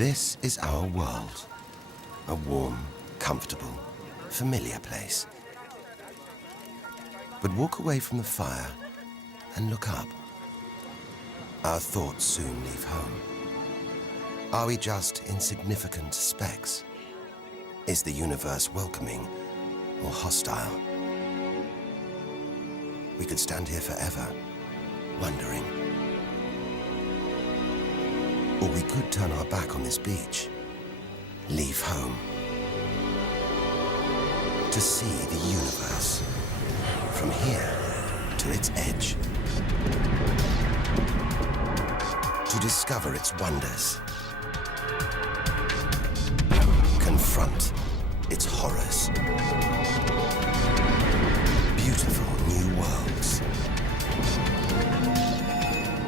This is our world. A warm, comfortable, familiar place. But walk away from the fire and look up. Our thoughts soon leave home. Are we just insignificant specks? Is the universe welcoming or hostile? We could stand here forever, wondering. Or we could turn our back on this beach, leave home, to see the universe from here to its edge, to discover its wonders, confront its horrors. Beautiful new worlds,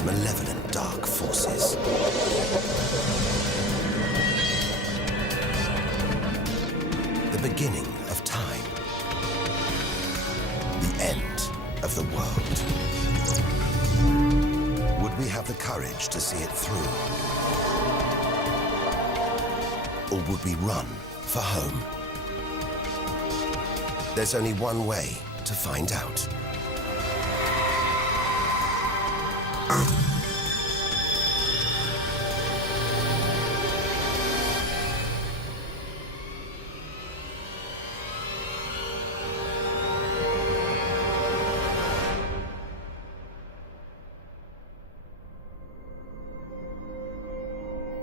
malevolent dark forces. The beginning of time, the end of the world. Would we have the courage to see it through? Or would we run for home? There's only one way to find out.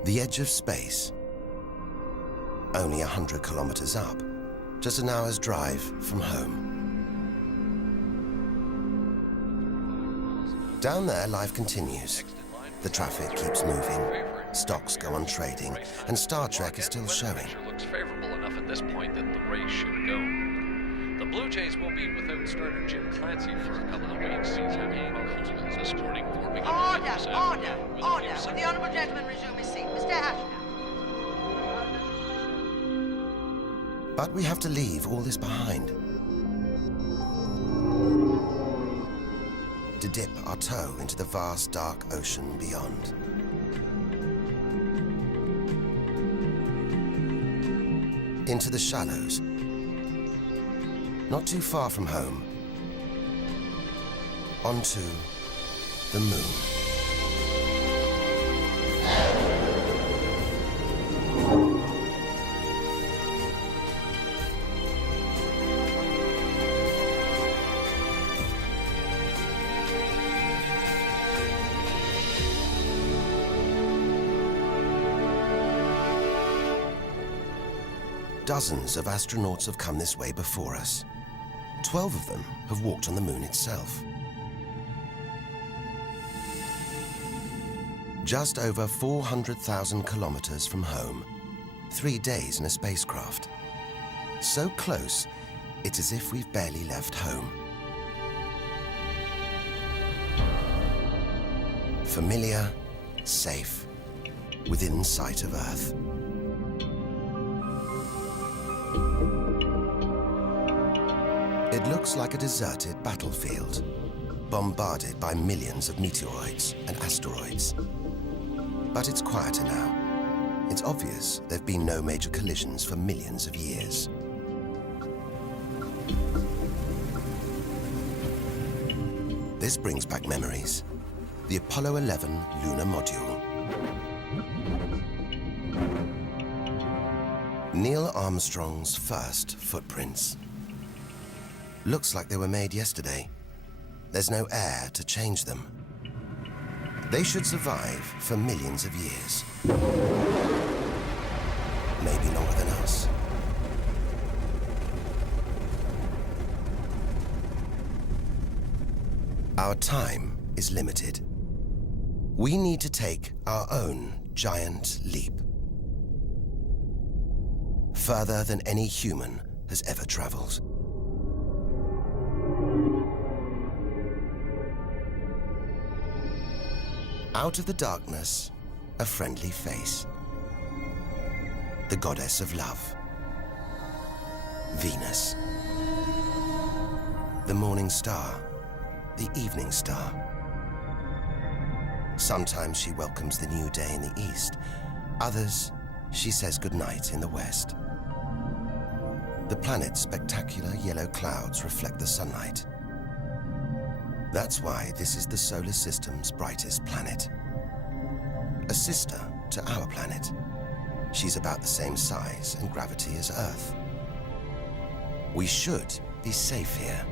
The edge of space, only 100 kilometers up, just an hour's drive from home. Down there, life continues. The traffic keeps moving, stocks go on trading, and Star Trek is still showing. Looks favorable enough at this point that the race should go. The Blue Jays will be without starter Jim Clancy for a couple of weeks. This morning forming Order! Will the honourable gentleman resume his seat? Mr. Ashton. But we have to leave all this behind. To dip our toe into the vast, dark ocean beyond. Into the shallows. Not too far from home. Onto the moon. Dozens of astronauts have come this way before us. 12 of them have walked on the moon itself. Just over 400,000 kilometers from home, 3 days in a spacecraft. So close, it's as if we've barely left home. Familiar, safe, within sight of Earth. It looks like a deserted battlefield, bombarded by millions of meteoroids and asteroids. But it's quieter now. It's obvious there've been no major collisions for millions of years. This brings back memories. The Apollo 11 lunar module. Neil Armstrong's first footprints. Looks like they were made yesterday. There's no air to change them. They should survive for millions of years. Maybe longer than us. Our time is limited. We need to take our own giant leap. Further than any human has ever traveled. Out of the darkness, a friendly face. The goddess of love. Venus. The morning star. The evening star. Sometimes she welcomes the new day in the east. Others, she says goodnight in the west. The planet's spectacular yellow clouds reflect the sunlight. That's why this is the solar system's brightest planet. A sister to our planet. She's about the same size and gravity as Earth. We should be safe here.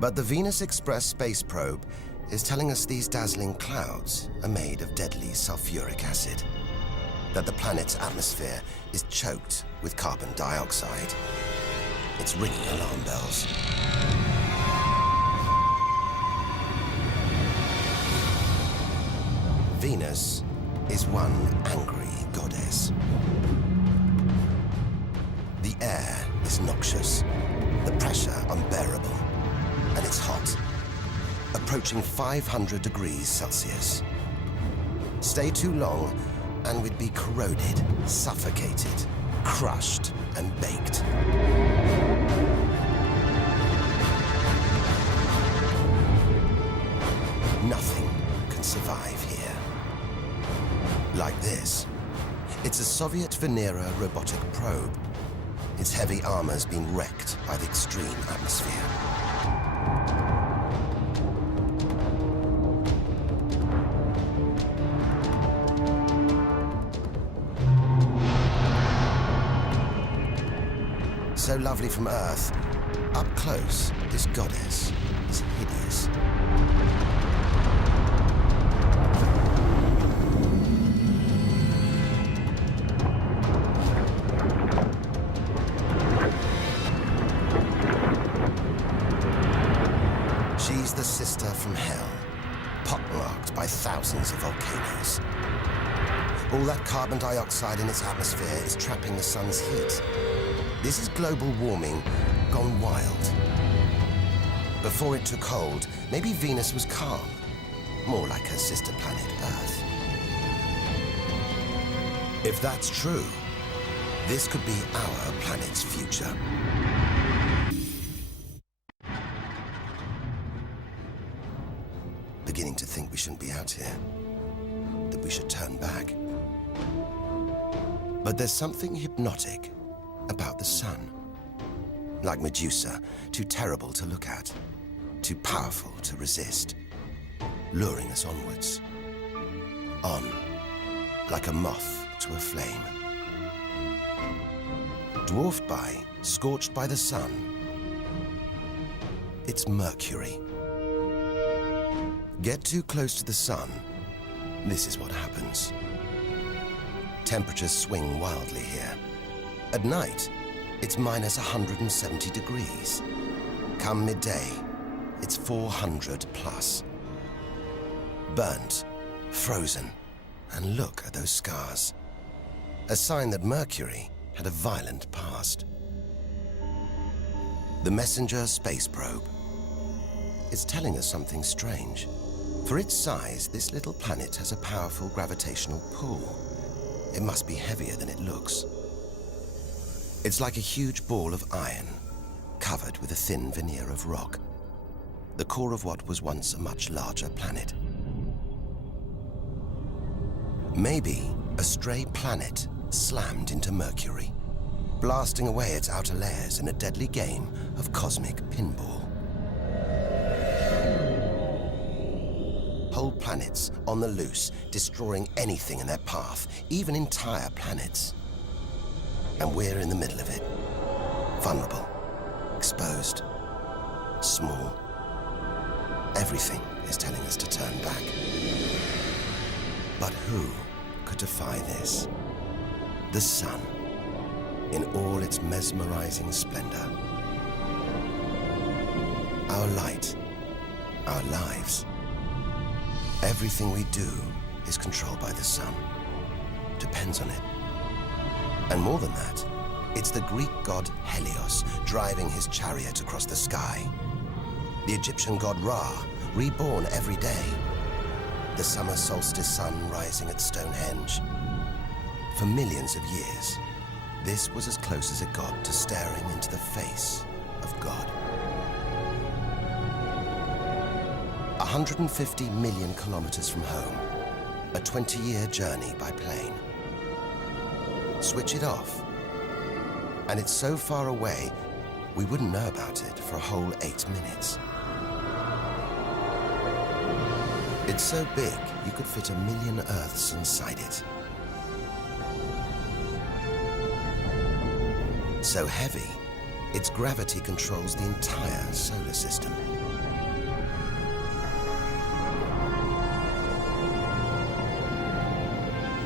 But the Venus Express space probe is telling us these dazzling clouds are made of deadly sulfuric acid, that the planet's atmosphere is choked with carbon dioxide. It's ringing alarm bells. Venus is one angry goddess. The air is noxious, the pressure unbearable, and it's hot, approaching 500 degrees Celsius. Stay too long, and we'd be corroded, suffocated, crushed, and baked. Nothing can survive here. Like this. It's a Soviet Venera robotic probe. Its heavy armor's been wrecked by the extreme atmosphere. So lovely from Earth, up close, this goddess is hideous. She's the sister from hell, pockmarked by thousands of volcanoes. All that carbon dioxide in its atmosphere is trapping the sun's heat. This is global warming gone wild. Before it took hold, maybe Venus was calm, more like her sister planet Earth. If that's true, this could be our planet's future. Beginning to think we shouldn't be out here, that we should turn back. But there's something hypnotic about the sun. Like Medusa, too terrible to look at, too powerful to resist, luring us onwards. On, like a moth to a flame. Dwarfed by, scorched by the sun, it's Mercury. Get too close to the sun, this is what happens. Temperatures swing wildly here. At night, it's minus 170 degrees. Come midday, it's 400 plus. Burnt, frozen, and look at those scars. A sign that Mercury had a violent past. The Messenger space probe. It's telling us something strange. For its size, this little planet has a powerful gravitational pull. It must be heavier than it looks. It's like a huge ball of iron, covered with a thin veneer of rock, the core of what was once a much larger planet. Maybe a stray planet slammed into Mercury, blasting away its outer layers in a deadly game of cosmic pinball. Whole planets on the loose, destroying anything in their path, even entire planets. And we're in the middle of it. Vulnerable, exposed, small. Everything is telling us to turn back. But who could defy this? The sun, in all its mesmerizing splendor. Our light, our lives. Everything we do is controlled by the sun, depends on it. And more than that, it's the Greek god Helios driving his chariot across the sky. The Egyptian god Ra, reborn every day. The summer solstice sun rising at Stonehenge. For millions of years, this was as close as it got to staring into the face of God. 150 million kilometers from home, a 20-year journey by plane. Switch it off, and it's so far away, we wouldn't know about it for a whole 8 minutes. It's so big, you could fit 1 million Earths inside it. So heavy, its gravity controls the entire solar system.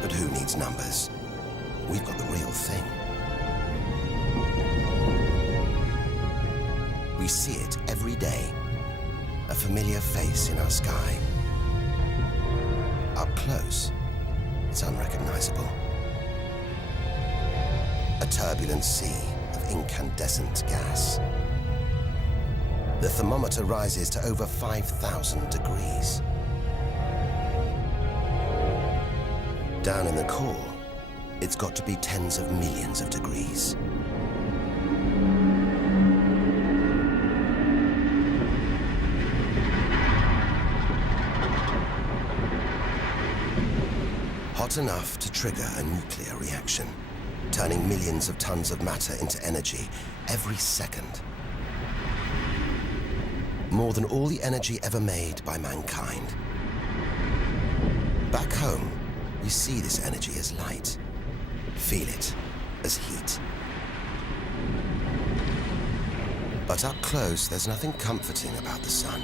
But who needs numbers? We've got the real thing. We see it every day, a familiar face in our sky. Up close, it's unrecognizable. A turbulent sea of incandescent gas. The thermometer rises to over 5,000 degrees. Down in the core, it's got to be tens of millions of degrees. Hot enough to trigger a nuclear reaction, turning millions of tons of matter into energy every second. More than all the energy ever made by mankind. Back home, we see this energy as light, feel it as heat. But up close, there's nothing comforting about the sun.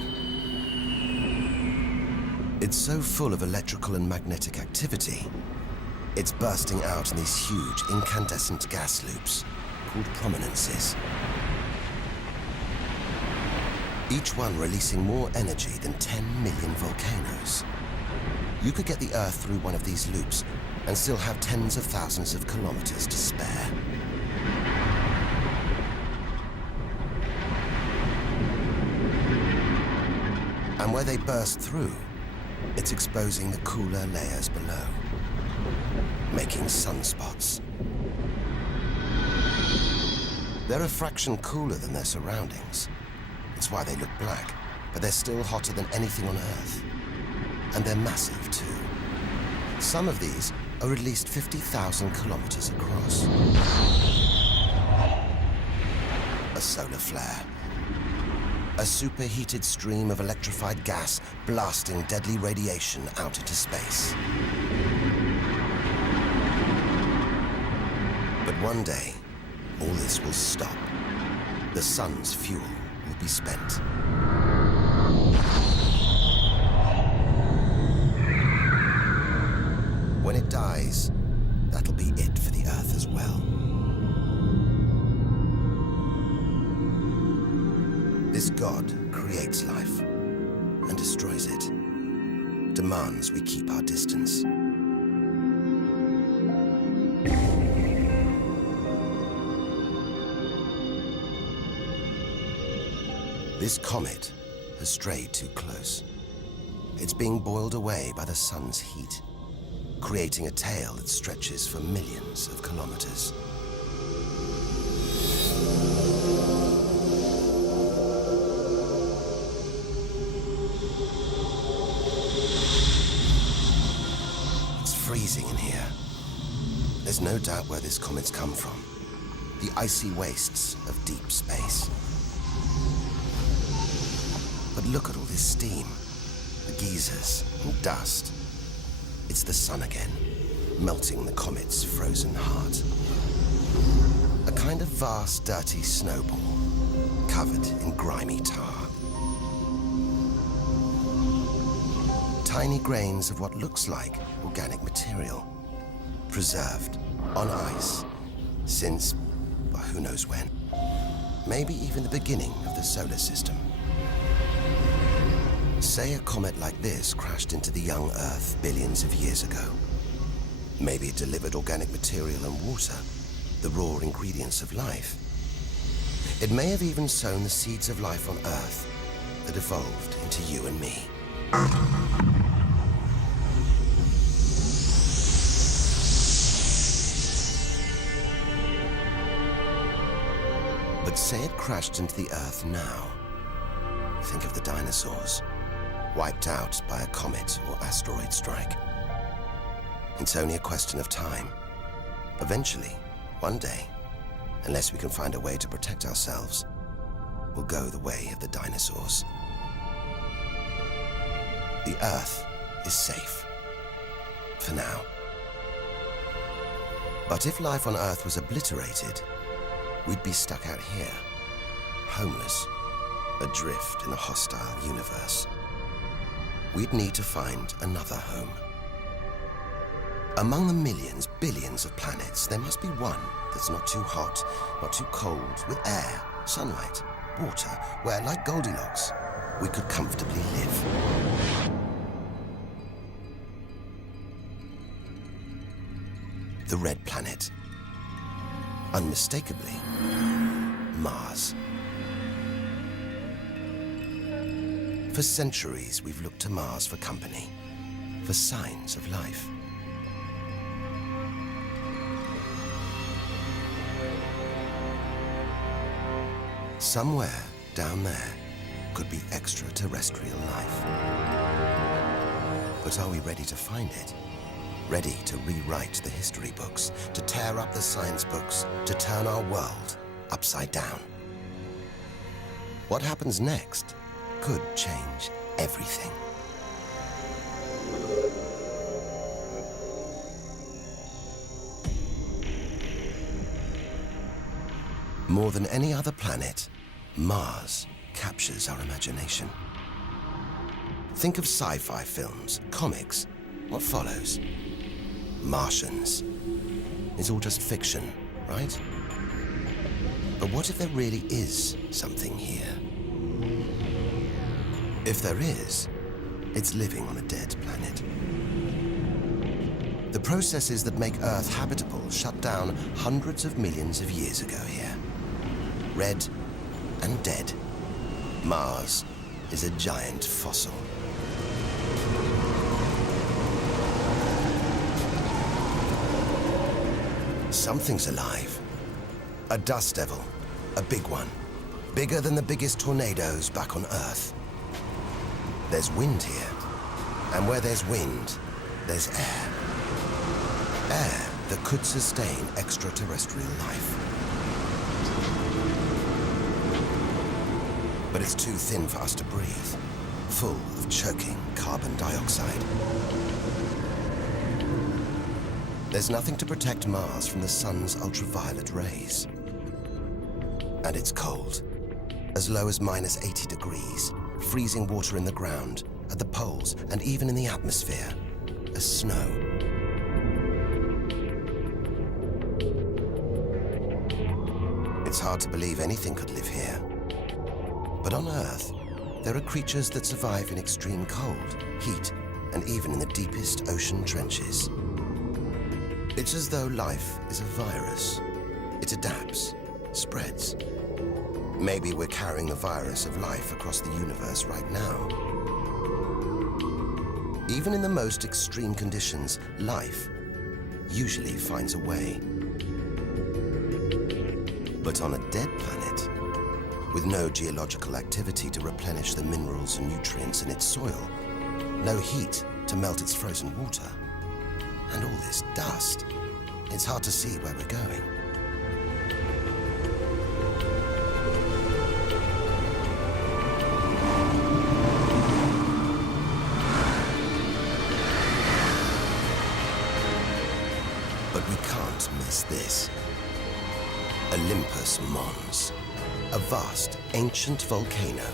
It's so full of electrical and magnetic activity, it's bursting out in these huge incandescent gas loops called prominences. Each one releasing more energy than 10 million volcanoes. You could get the Earth through one of these loops and still have tens of thousands of kilometers to spare. And where they burst through, it's exposing the cooler layers below, making sunspots. They're a fraction cooler than their surroundings. That's why they look black, but they're still hotter than anything on Earth. And they're massive, too. Some of these are at least 50,000 kilometers across. A solar flare. A superheated stream of electrified gas blasting deadly radiation out into space. But one day, all this will stop. The sun's fuel will be spent. When it dies, that'll be it for the Earth as well. This God creates life and destroys it, demands we keep our distance. This comet has strayed too close. It's being boiled away by the sun's heat, creating a tail that stretches for millions of kilometers. It's freezing in here. There's no doubt where this comet's come from. The icy wastes of deep space. But look at all this steam, the geysers and dust. It's the sun again, melting the comet's frozen heart. A kind of vast, dirty snowball, covered in grimy tar. Tiny grains of what looks like organic material, preserved on ice since, well, who knows when. Maybe even the beginning of the solar system. Say a comet like this crashed into the young Earth billions of years ago. Maybe it delivered organic material and water, the raw ingredients of life. It may have even sown the seeds of life on Earth that evolved into you and me. But say it crashed into the Earth now. Think of the dinosaurs, wiped out by a comet or asteroid strike. It's only a question of time. Eventually, one day, unless we can find a way to protect ourselves, we'll go the way of the dinosaurs. The Earth is safe. For now. But if life on Earth was obliterated, we'd be stuck out here, homeless, adrift in a hostile universe. We'd need to find another home. Among the millions, billions of planets, there must be one that's not too hot, not too cold, with air, sunlight, water, where, like Goldilocks, we could comfortably live. The red planet. Unmistakably, Mars. For centuries, we've looked to Mars for company, for signs of life. Somewhere down there could be extraterrestrial life. But are we ready to find it? Ready to rewrite the history books, to tear up the science books, to turn our world upside down? What happens next could change everything. More than any other planet, Mars captures our imagination. Think of sci-fi films, comics. What follows? Martians. It's all just fiction, right? But what if there really is something here? If there is, it's living on a dead planet. The processes that make Earth habitable shut down hundreds of millions of years ago here. Red and dead, Mars is a giant fossil. Something's alive. A dust devil, a big one, bigger than the biggest tornadoes back on Earth. There's wind here, and where there's wind, there's air. Air that could sustain extraterrestrial life. But it's too thin for us to breathe, full of choking carbon dioxide. There's nothing to protect Mars from the sun's ultraviolet rays. And it's cold, as low as -80 degrees, freezing water in the ground, at the poles, and even in the atmosphere, as snow. It's hard to believe anything could live here. But on Earth, there are creatures that survive in extreme cold, heat, and even in the deepest ocean trenches. It's as though life is a virus. It adapts, spreads. Maybe we're carrying the virus of life across the universe right now. Even in the most extreme conditions, life usually finds a way. But on a dead planet, with no geological activity to replenish the minerals and nutrients in its soil, no heat to melt its frozen water, and all this dust, it's hard to see where we're going. But we can't miss this. Olympus Mons, a vast, ancient volcano,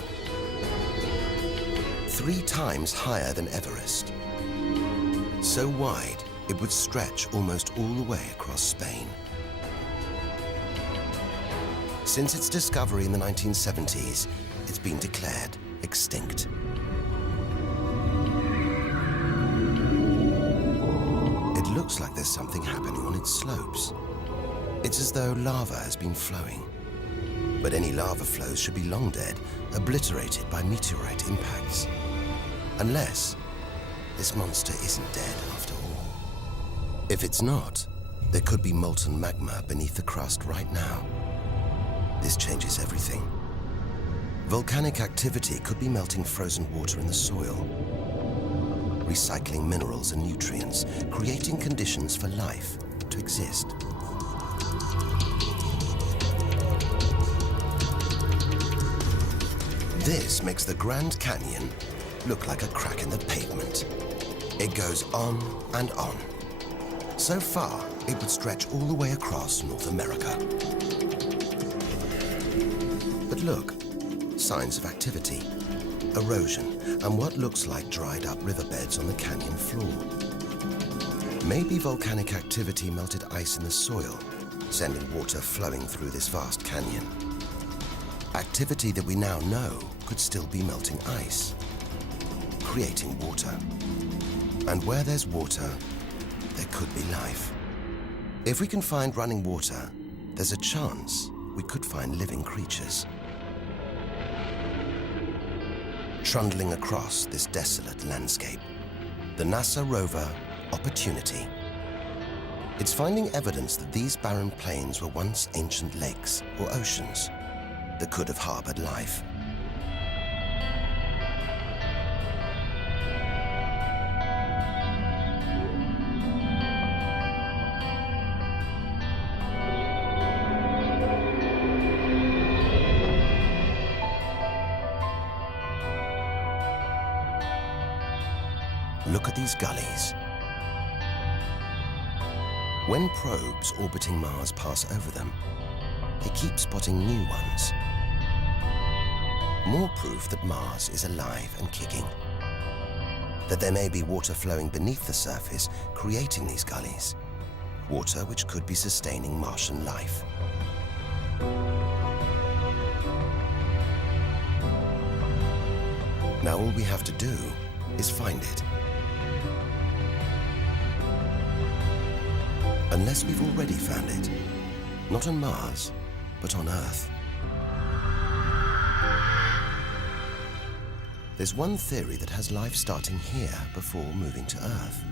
3 times higher than Everest. So wide, it would stretch almost all the way across Spain. Since its discovery in the 1970s, it's been declared extinct. It looks like there's something happening on its slopes. It's as though lava has been flowing. But any lava flows should be long dead, obliterated by meteorite impacts. Unless this monster isn't dead after all. If it's not, there could be molten magma beneath the crust right now. This changes everything. Volcanic activity could be melting frozen water in the soil. recycling minerals and nutrients, creating conditions for life to exist. This makes the Grand Canyon look like a crack in the pavement. It goes on and on. So far, it would stretch all the way across North America. But look, signs of activity, erosion, and what looks like dried up riverbeds on the canyon floor. Maybe volcanic activity melted ice in the soil, sending water flowing through this vast canyon. Activity that we now know could still be melting ice, creating water. And where there's water, there could be life. If we can find running water, there's a chance we could find living creatures. Trundling across this desolate landscape, the NASA rover Opportunity. It's finding evidence that these barren plains were once ancient lakes or oceans that could have harbored life. Look at these gullies. When probes orbiting Mars pass over them, they keep spotting new ones. More proof that Mars is alive and kicking. That there may be water flowing beneath the surface, creating these gullies. Water which could be sustaining Martian life. Now all we have to do is find it. Unless we've already found it. Not on Mars, but on Earth. There's one theory that has life starting here before moving to Earth.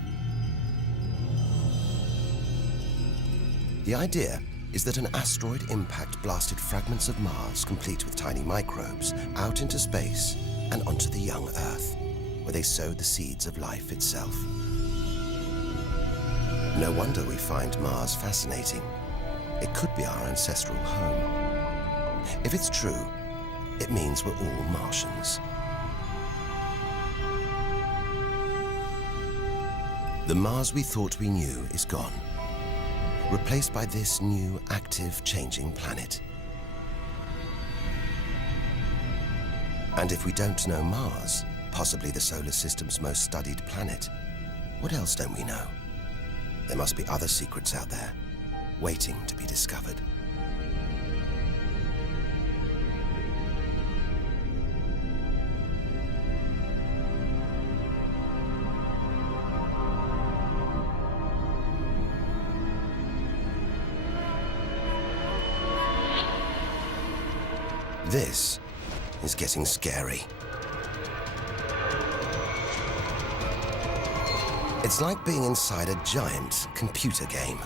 The idea is that an asteroid impact blasted fragments of Mars, complete with tiny microbes, out into space and onto the young Earth, where they sowed the seeds of life itself. No wonder we find Mars fascinating. It could be our ancestral home. If it's true, it means we're all Martians. The Mars we thought we knew is gone, replaced by this new, active, changing planet. And if we don't know Mars, possibly the solar system's most studied planet, what else don't we know? There must be other secrets out there, waiting to be discovered. This is getting scary. It's like being inside a giant computer game.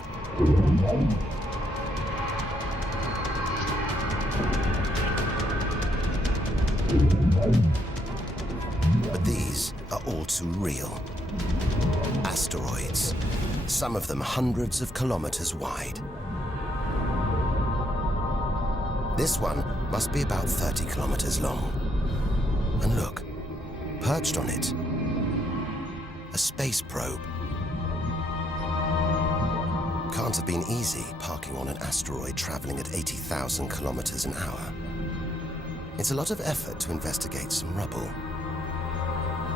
But these are all too real. Asteroids, some of them hundreds of kilometers wide. This one must be about 30 kilometers long. And look, perched on it, a space probe. Can't have been easy parking on an asteroid traveling at 80,000 kilometers an hour. It's a lot of effort to investigate some rubble.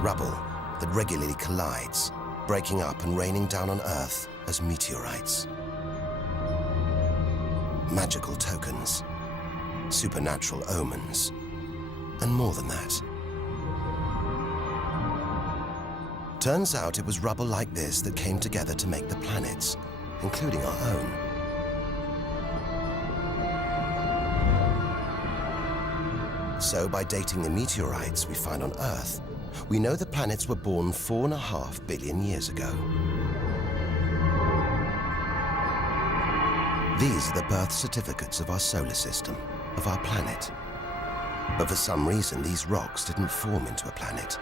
Rubble that regularly collides, breaking up and raining down on Earth as meteorites. Magical tokens, supernatural omens, and more than that. Turns out it was rubble like this that came together to make the planets, including our own. So by dating the meteorites we find on Earth, we know the planets were born 4.5 billion years ago. These are the birth certificates of our solar system, of our planet. But for some reason, these rocks didn't form into a planet.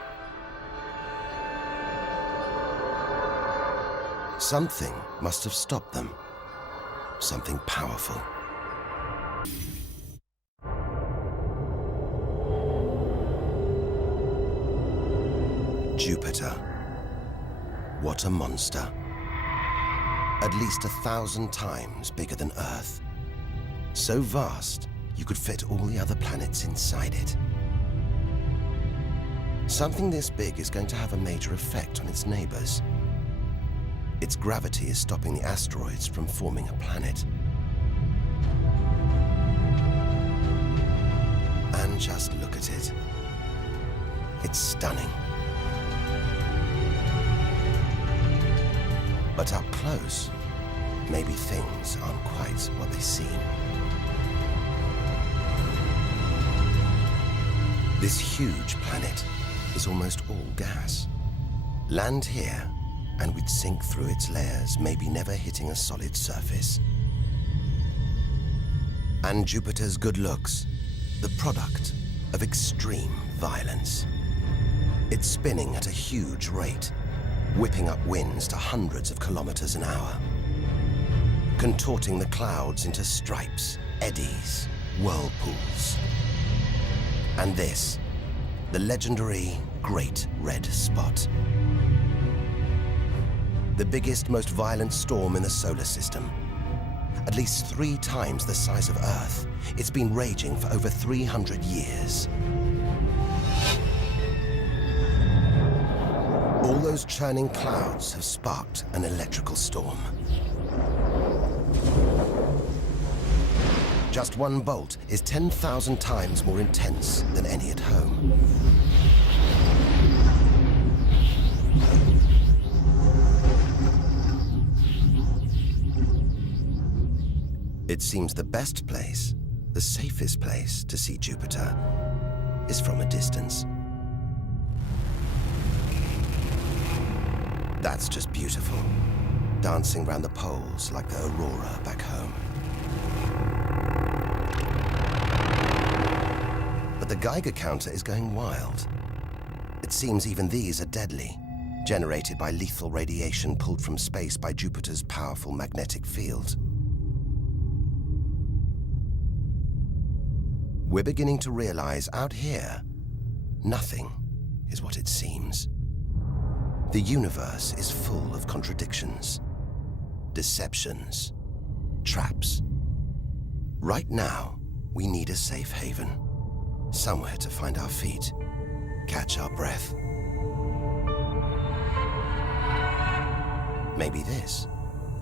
Something must have stopped them. Something powerful. Jupiter. What a monster. At least 1,000 times bigger than Earth. So vast, you could fit all the other planets inside it. Something this big is going to have a major effect on its neighbors. Its gravity is stopping the asteroids from forming a planet. And just look at it. It's stunning. But up close, maybe things aren't quite what they seem. This huge planet is almost all gas. Land here, and we'd sink through its layers, maybe never hitting a solid surface. And Jupiter's good looks, the product of extreme violence. It's spinning at a huge rate, whipping up winds to hundreds of kilometers an hour, contorting the clouds into stripes, eddies, whirlpools. And this, the legendary Great Red Spot. The biggest, most violent storm in the solar system. At least 3 times the size of Earth. It's been raging for over 300 years. All those churning clouds have sparked an electrical storm. Just one bolt is 10,000 times more intense than any at home. It seems the best place, the safest place to see Jupiter is from a distance. That's just beautiful, dancing round the poles like the aurora back home. But the Geiger counter is going wild. It seems even these are deadly, generated by lethal radiation pulled from space by Jupiter's powerful magnetic field. We're beginning to realize out here, nothing is what it seems. The universe is full of contradictions, deceptions, traps. Right now, we need a safe haven, somewhere to find our feet, catch our breath. Maybe this,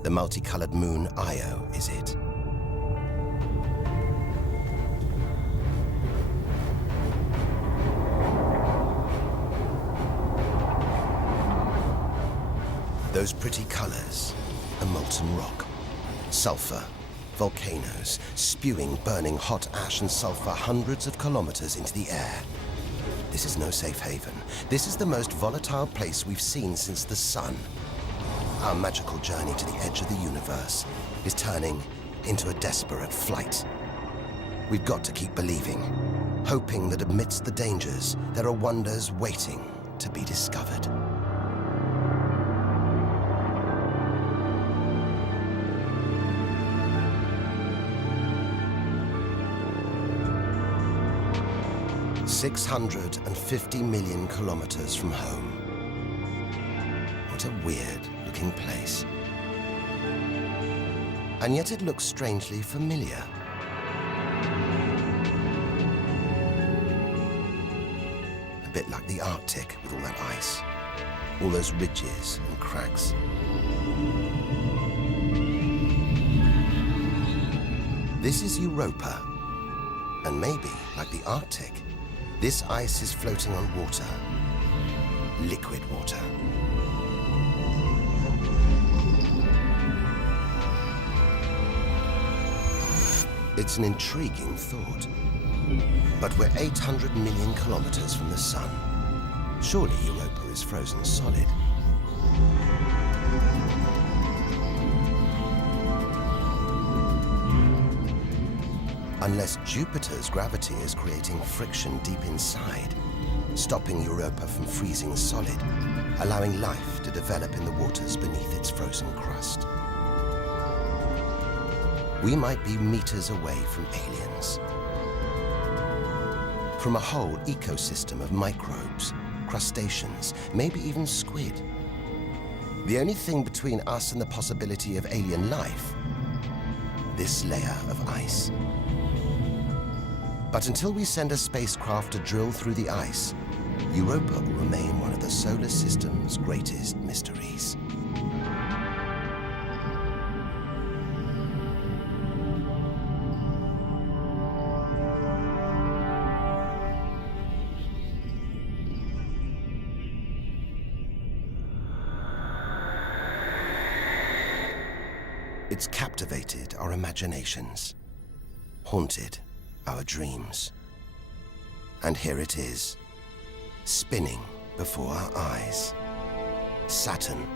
the multicolored moon Io, is it? Those pretty colors, a molten rock, sulfur, volcanoes, spewing burning hot ash and sulfur hundreds of kilometers into the air. This is no safe haven. This is the most volatile place we've seen since the sun. Our magical journey to the edge of the universe is turning into a desperate flight. We've got to keep believing, hoping that amidst the dangers, there are wonders waiting to be discovered. $650 million kilometers from home. What a weird-looking place. And yet it looks strangely familiar. A bit like the Arctic with all that ice, all those ridges and cracks. This is Europa, and maybe, like the Arctic, this ice is floating on water, liquid water. It's an intriguing thought. But we're 800 million kilometers from the sun. Surely Europa is frozen solid. Unless Jupiter's gravity is creating friction deep inside, stopping Europa from freezing solid, allowing life to develop in the waters beneath its frozen crust. We might be meters away from aliens, from a whole ecosystem of microbes, crustaceans, maybe even squid. The only thing between us and the possibility of alien life, this layer of ice. But until we send a spacecraft to drill through the ice, Europa will remain one of the solar system's greatest mysteries. It's captivated our imaginations, haunted our dreams. And here it is, spinning before our eyes. Saturn,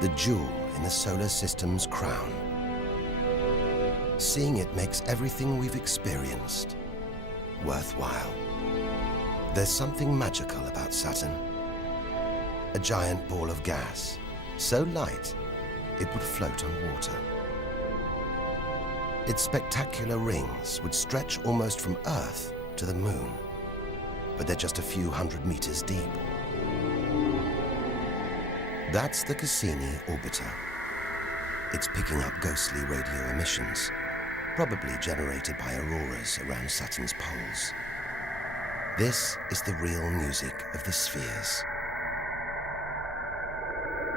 the jewel in the solar system's crown. Seeing it makes everything we've experienced worthwhile. There's something magical about Saturn. A giant ball of gas, so light it would float on water. Its spectacular rings would stretch almost from Earth to the Moon, but they're just a few hundred meters deep. That's the Cassini orbiter. It's picking up ghostly radio emissions, probably generated by auroras around Saturn's poles. This is the real music of the spheres.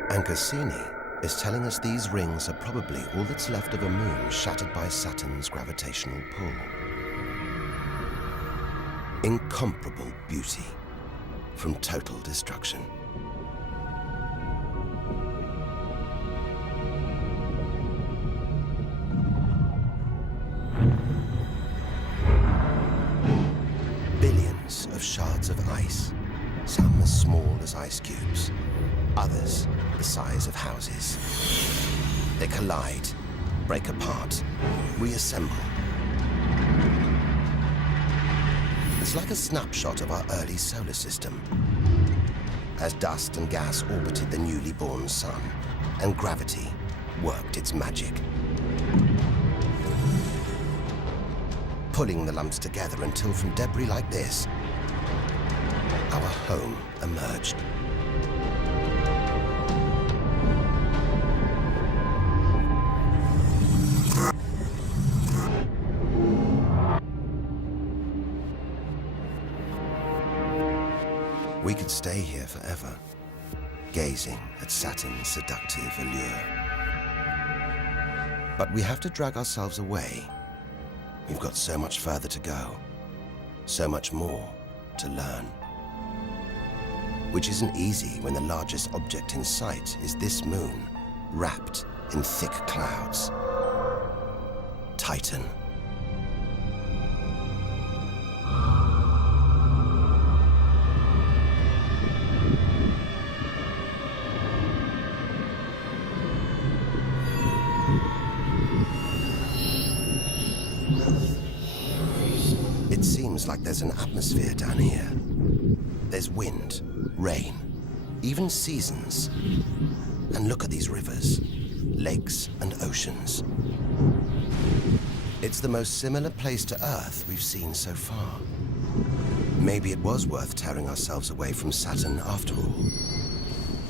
And Cassini is telling us these rings are probably all that's left of a moon shattered by Saturn's gravitational pull. Incomparable beauty from total destruction. Billions of shards of ice, some as small as ice cubes, others the size of houses. They collide, break apart, reassemble. It's like a snapshot of our early solar system, as dust and gas orbited the newly born sun, and gravity worked its magic, pulling the lumps together until from debris like this, our home emerged. We could stay here forever, gazing at Saturn's seductive allure. But we have to drag ourselves away. We've got so much further to go, so much more to learn. Which isn't easy when the largest object in sight is this moon, wrapped in thick clouds. Titan. It seems like there's an atmosphere down here. There's wind, rain, even seasons. And look at these rivers, lakes and oceans. It's the most similar place to Earth we've seen so far. Maybe it was worth tearing ourselves away from Saturn after all.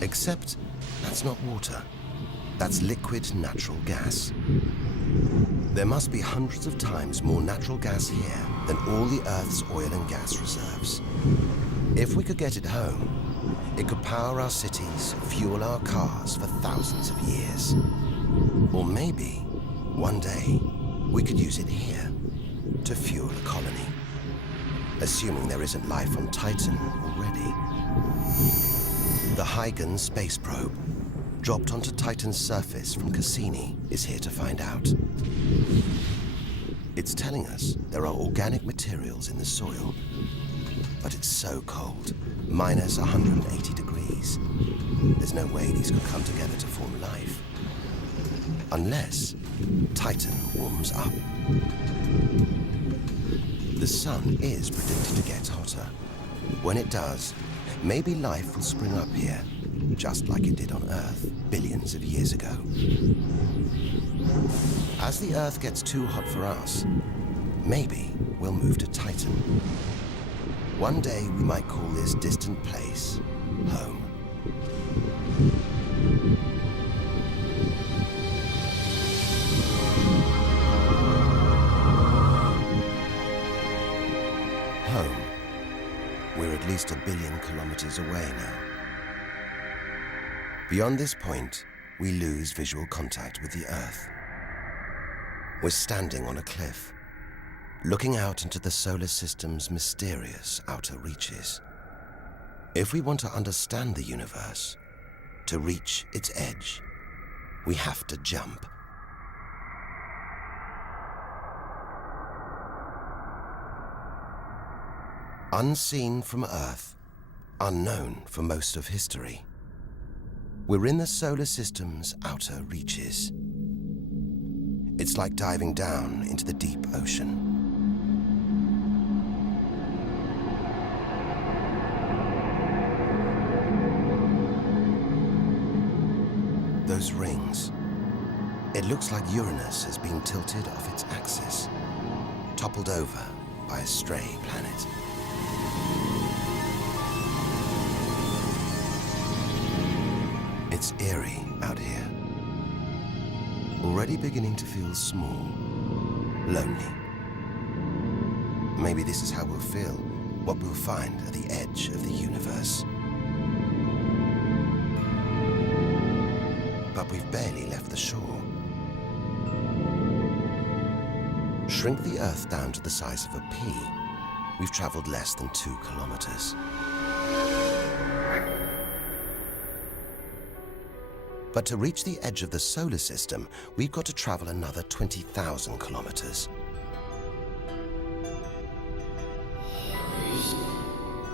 Except that's not water. That's liquid natural gas. There must be hundreds of times more natural gas here than all the Earth's oil and gas reserves. If we could get it home, it could power our cities, fuel our cars for thousands of years. Or maybe, one day, we could use it here to fuel a colony. Assuming there isn't life on Titan already. The Huygens space probe, dropped onto Titan's surface from Cassini, is here to find out. It's telling us there are organic materials in the soil, but it's so cold, minus 180 degrees. There's no way these could come together to form life. Unless Titan warms up. The sun is predicted to get hotter. When it does, maybe life will spring up here, just like it did on Earth billions of years ago. As the Earth gets too hot for us, maybe we'll move to Titan. One day we might call this distant place home. Home. We're at least 1 billion kilometers away now. Beyond this point, we lose visual contact with the Earth. We're standing on a cliff, looking out into the solar system's mysterious outer reaches. If we want to understand the universe, to reach its edge, we have to jump. Unseen from Earth, unknown for most of history, we're in the solar system's outer reaches. It's like diving down into the deep ocean. Those rings. It looks like Uranus has been tilted off its axis, toppled over by a stray planet. It's eerie out here. Already beginning to feel small, lonely. Maybe this is how we'll feel, what we'll find at the edge of the universe. But we've barely left the shore. Shrink the Earth down to the size of a pea. We've traveled less than 2 kilometers. But to reach the edge of the solar system, we've got to travel another 20,000 kilometers.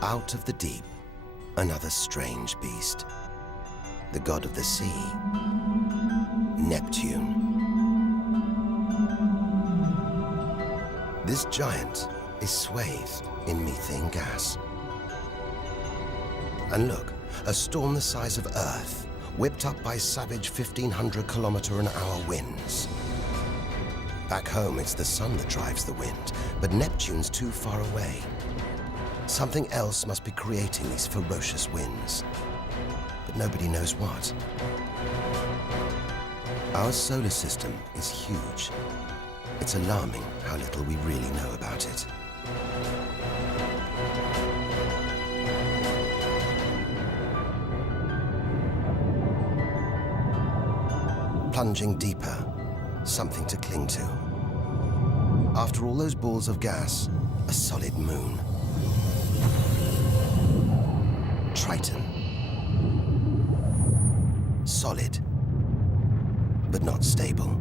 Out of the deep, another strange beast. The god of the sea, Neptune. This giant is swathed in methane gas. And look, a storm the size of Earth, whipped up by savage 1,500-kilometer-an-hour winds. Back home, it's the sun that drives the wind, but Neptune's too far away. Something else must be creating these ferocious winds, but nobody knows what. Our solar system is huge. It's alarming how little we really know about it. Plunging deeper, something to cling to. After all those balls of gas, a solid moon. Triton. Solid, but not stable.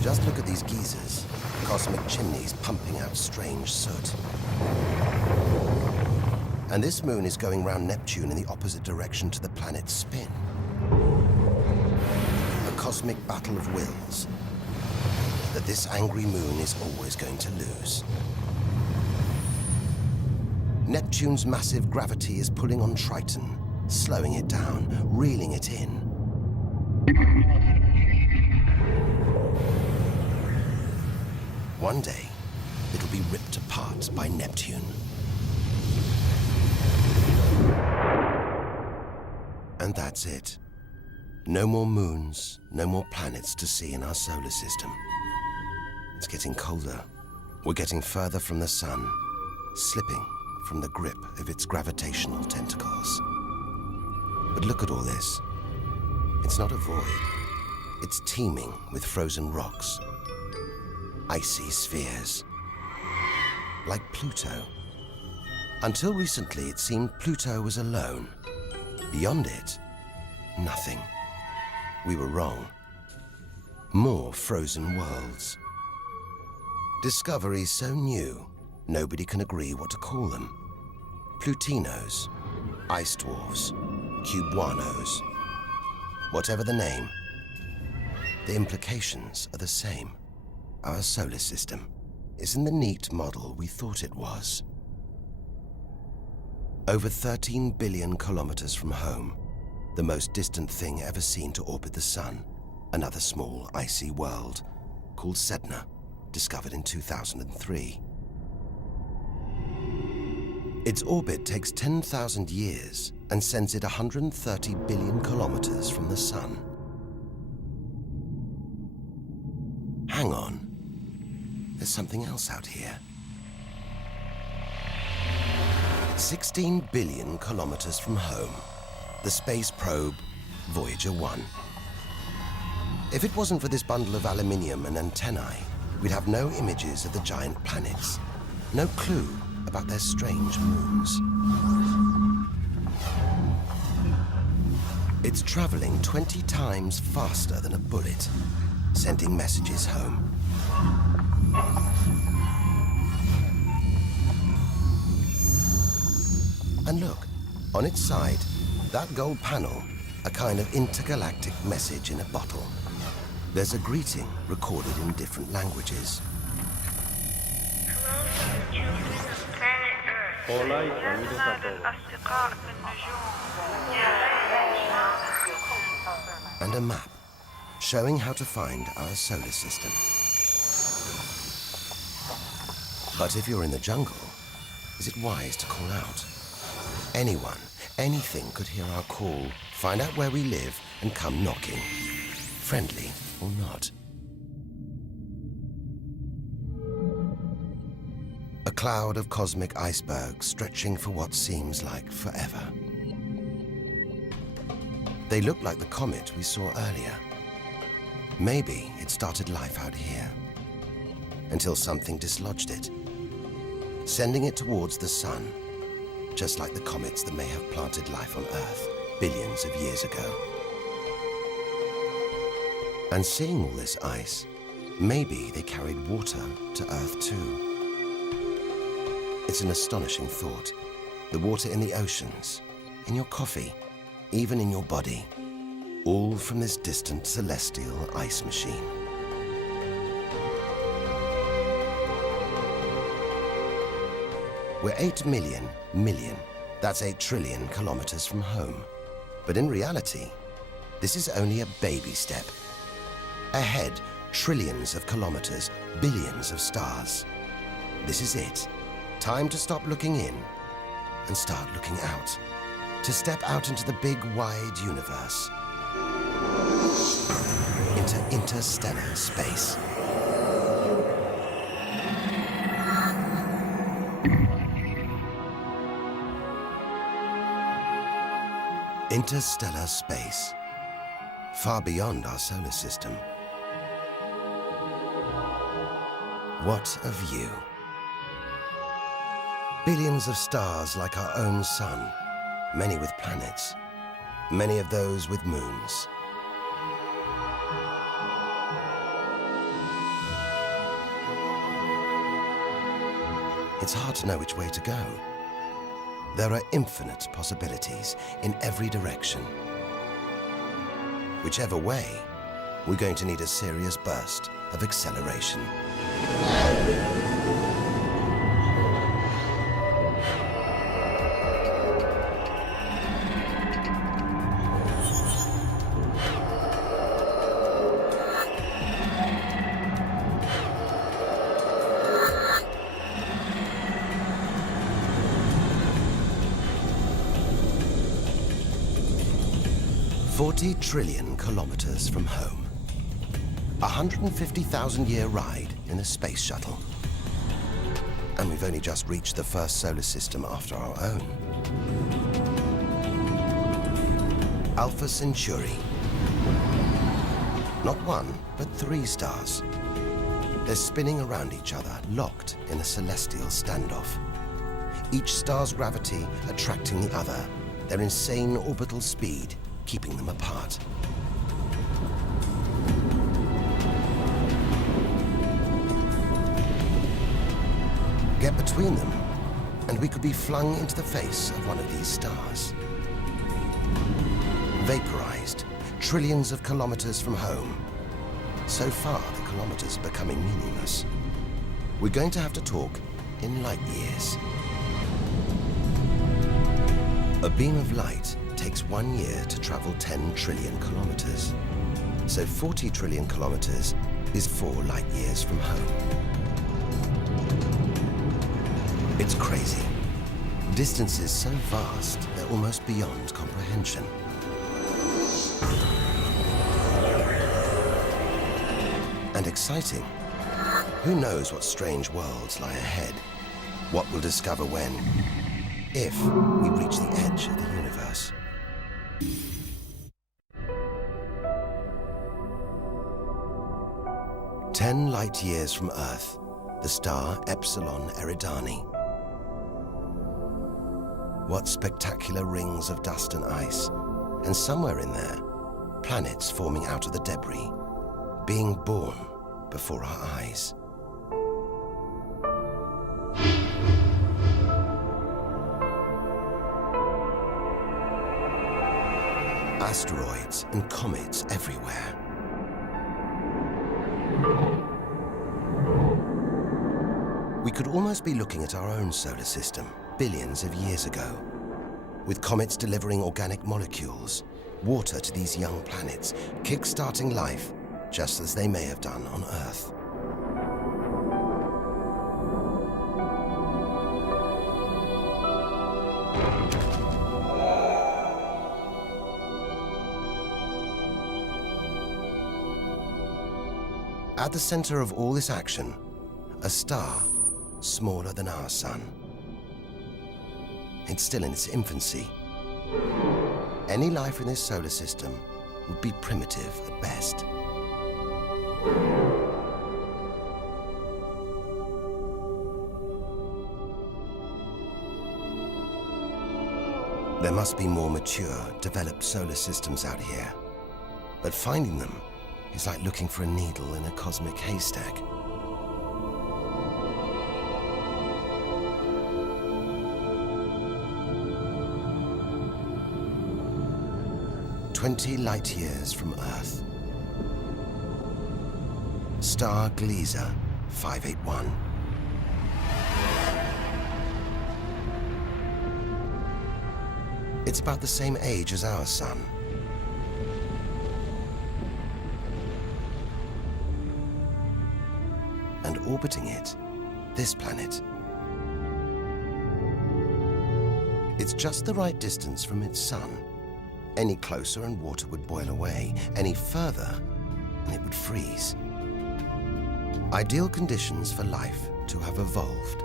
Just look at these geysers, cosmic chimneys pumping out strange soot. And this moon is going round Neptune in the opposite direction to the planet's spin. A cosmic battle of wills that this angry moon is always going to lose. Neptune's massive gravity is pulling on Triton, slowing it down, reeling it in. One day, it'll be ripped apart by Neptune. And that's it. No more moons, no more planets to see in our solar system. It's getting colder. We're getting further from the sun, slipping from the grip of its gravitational tentacles. But look at all this. It's not a void. It's teeming with frozen rocks, icy spheres, like Pluto. Until recently, it seemed Pluto was alone. Beyond it, nothing. We were wrong. More frozen worlds. Discoveries so new, nobody can agree what to call them. Plutinos, ice dwarfs, cubanos. Whatever the name, the implications are the same. Our solar system isn't the neat model we thought it was. Over 13 billion kilometers from home, the most distant thing ever seen to orbit the Sun, another small icy world called Sedna, discovered in 2003. Its orbit takes 10,000 years and sends it 130 billion kilometers from the Sun. Hang on, there's something else out here. 16 billion kilometers from home, the space probe Voyager 1. If it wasn't for this bundle of aluminium and antennae, we'd have no images of the giant planets, no clue about their strange moons. It's traveling 20 times faster than a bullet, sending messages home. And look, on its side, that gold panel, a kind of intergalactic message in a bottle. There's a greeting recorded in different languages. And a map showing how to find our solar system. But if you're in the jungle, is it wise to call out? Anyone, anything could hear our call, find out where we live, and come knocking. Friendly or not. A cloud of cosmic icebergs stretching for what seems like forever. They look like the comet we saw earlier. Maybe it started life out here, until something dislodged it, sending it towards the Sun, just like the comets that may have planted life on Earth billions of years ago. And seeing all this ice, maybe they carried water to Earth too. It's an astonishing thought. The water in the oceans, in your coffee, even in your body, all from this distant celestial ice machine. We're 8 million, that's 8 trillion kilometers from home. But in reality, this is only a baby step. Ahead, trillions of kilometers, billions of stars. This is it. Time to stop looking in and start looking out. To step out into the big, wide universe. Into interstellar space. Interstellar space. Far beyond our solar system. What a view. Billions of stars like our own sun, many with planets, many of those with moons. It's hard to know which way to go. There are infinite possibilities in every direction. Whichever way, we're going to need a serious burst of acceleration. $40 trillion kilometers from home. 150,000-year ride in a space shuttle. And we've only just reached the first solar system after our own. Alpha Centauri. Not one, but 3 stars. They're spinning around each other, locked in a celestial standoff. Each star's gravity attracting the other, their insane orbital speed keeping them apart. Get between them, and we could be flung into the face of one of these stars. Vaporized, trillions of kilometers from home. So far, the kilometers are becoming meaningless. We're going to have to talk in light years. A beam of light takes 1 year to travel 10 trillion kilometers. So 40 trillion kilometers is 4 light years from home. It's crazy. Distances so vast, they're almost beyond comprehension. And exciting. Who knows what strange worlds lie ahead? What we'll discover when, if we reach the edge of the universe. "10 light years from Earth, the star Epsilon Eridani. What spectacular rings of dust and ice, and somewhere in there, planets forming out of the debris, being born before our eyes. Asteroids and comets everywhere. We could almost be looking at our own solar system, billions of years ago, with comets delivering organic molecules, water to these young planets, kick-starting life, just as they may have done on Earth. At the center of all this action, a star smaller than our sun. It's still in its infancy. Any life in this solar system would be primitive at best. There must be more mature, developed solar systems out here. But finding them is like looking for a needle in a cosmic haystack. "20 light years from Earth. Star Gliese 581. It's about the same age as our sun. And orbiting it, this planet. It's just the right distance from its sun. Any closer and water would boil away. Any further, and it would freeze. Ideal conditions for life to have evolved.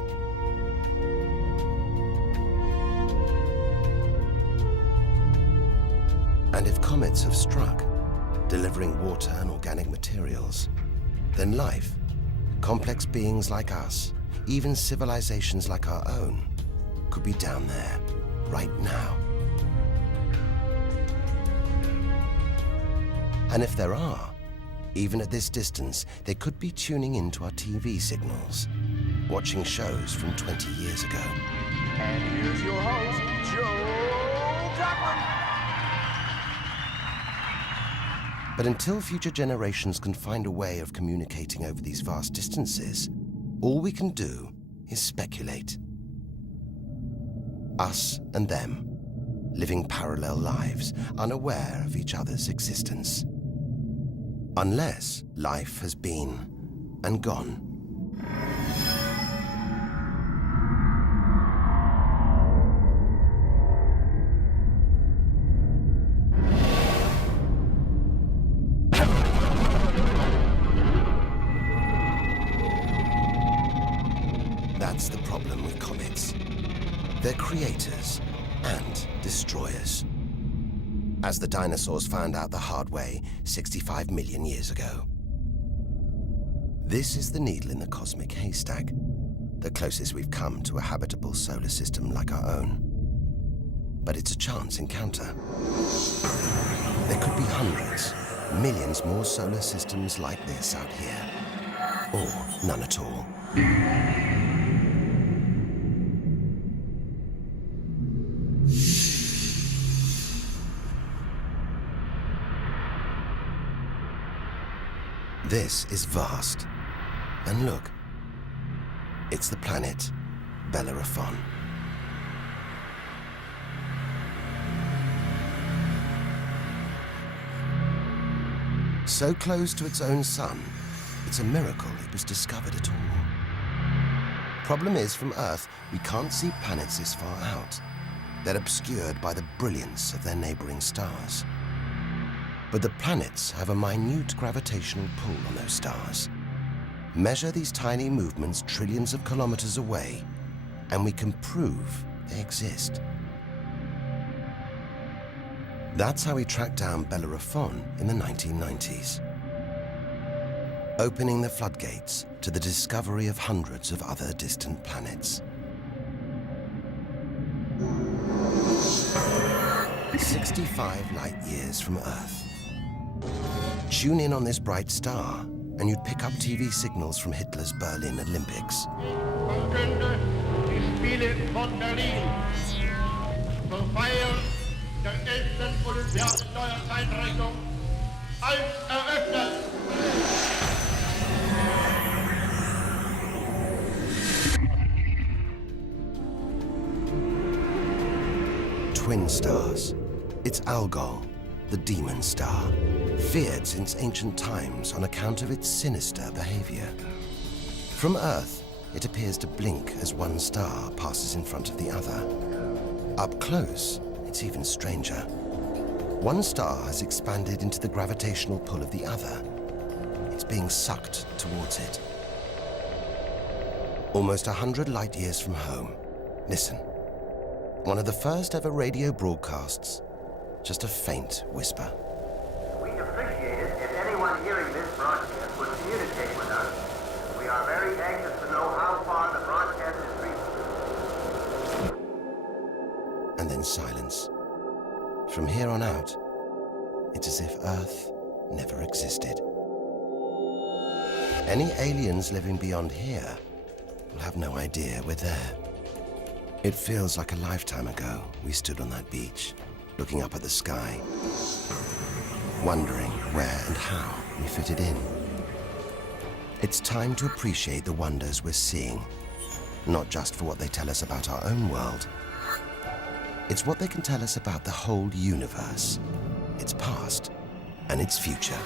And if comets have struck, delivering water and organic materials, then life, complex beings like us, even civilizations like our own, could be down there, right now. And if there are, even at this distance, they could be tuning into our TV signals, watching shows from 20 years ago. And here's your host, Geographic. But until future generations can find a way of communicating over these vast distances, all we can do is speculate. Us and them, living parallel lives, unaware of each other's existence. Unless life has been and gone. That's the problem with comets. They're creators and destroyers. As the dinosaurs found out the hard way 65 million years ago. This is the needle in the cosmic haystack, the closest we've come to a habitable solar system like our own. But it's a chance encounter. There could be hundreds, millions more solar systems like this out here. Or none at all. This is vast. And look, it's the planet Bellerophon. So close to its own sun, it's a miracle it was discovered at all. Problem is, from Earth, we can't see planets this far out. They're obscured by the brilliance of their neighboring stars. But the planets have a minute gravitational pull on those stars. Measure these tiny movements trillions of kilometers away, and we can prove they exist. That's how we tracked down Bellerophon in the 1990s, opening the floodgates to the discovery of hundreds of other distant planets. 65 light years from Earth. Tune in on this bright star, and you'd pick up TV signals from Hitler's Berlin Olympics. Verkünde die Spiele von Berlin zur Feier der 11. Olympiade neuer Zeitrechnung als eröffnet. Twin stars. It's Algol, the demon star, feared since ancient times on account of its sinister behavior. From Earth, it appears to blink as one star passes in front of the other. Up close, it's even stranger. One star has expanded into the gravitational pull of the other. It's being sucked towards it. Almost 100 light years from home. Listen. One of the first ever radio broadcasts. Just a faint whisper. We'd appreciate it if anyone hearing this broadcast would communicate with us. We are very anxious to know how far the broadcast is reaching. And then silence. From here on out, it's as if Earth never existed. Any aliens living beyond here will have no idea we're there. It feels like a lifetime ago we stood on that beach, looking up at the sky, wondering where and how we fitted in. It's time to appreciate the wonders we're seeing, not just for what they tell us about our own world. It's what they can tell us about the whole universe, its past and its future.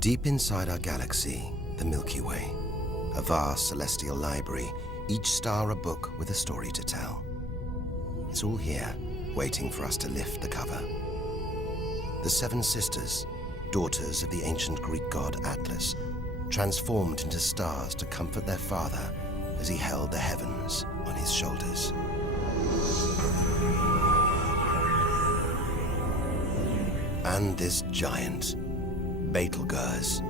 Deep inside our galaxy, the Milky Way, a vast celestial library, each star a book with a story to tell. It's all here, waiting for us to lift the cover. The seven sisters, daughters of the ancient Greek god Atlas, transformed into stars to comfort their father as he held the heavens on his shoulders. And this giant, Betelgeuse,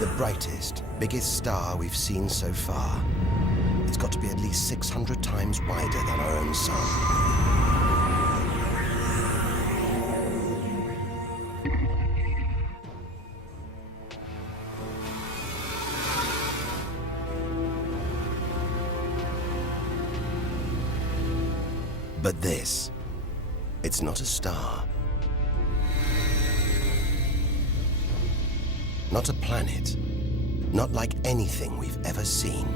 the brightest, biggest star we've seen so far. It's got to be at least 600 times wider than our own sun. But this, it's not a star. Not a planet. Not like anything we've ever seen.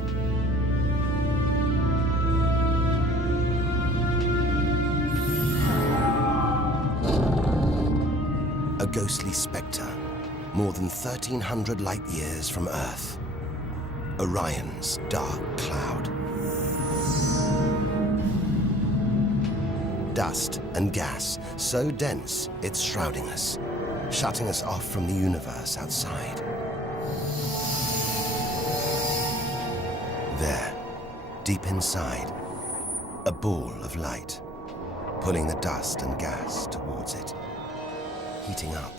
A ghostly spectre, more than 1,300 light years from Earth. Orion's dark cloud. Dust and gas, so dense it's shrouding us, shutting us off from the universe outside. There, deep inside, a ball of light, pulling the dust and gas towards it, heating up,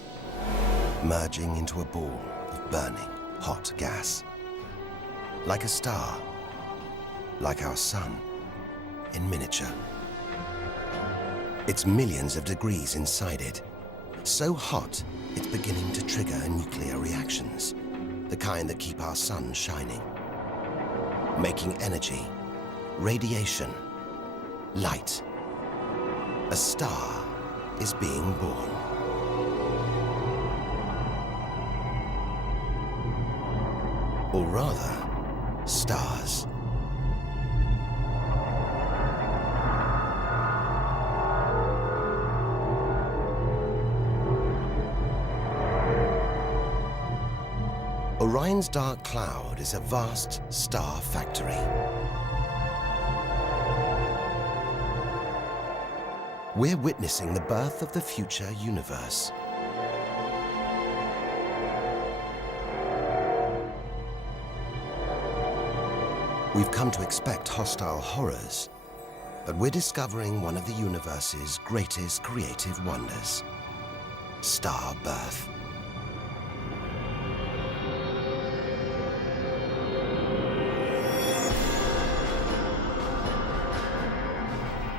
merging into a ball of burning, hot gas. Like a star, like our sun, in miniature. It's millions of degrees inside it. So hot, it's beginning to trigger nuclear reactions, the kind that keep our sun shining. Making energy, radiation, light. A star is being born. Or rather, stars. Orion's dark cloud is a vast star factory. We're witnessing the birth of the future universe. We've come to expect hostile horrors, but we're discovering one of the universe's greatest creative wonders: star birth.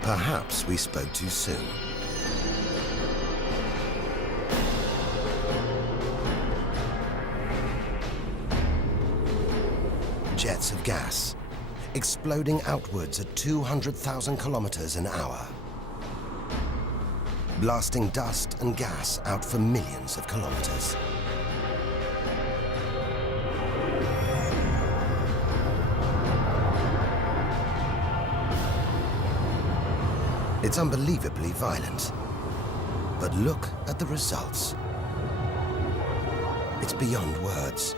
Perhaps we spoke too soon. Jets of gas, exploding outwards at 200,000 kilometers an hour, blasting dust and gas out for millions of kilometers. It's unbelievably violent, but look at the results. It's beyond words.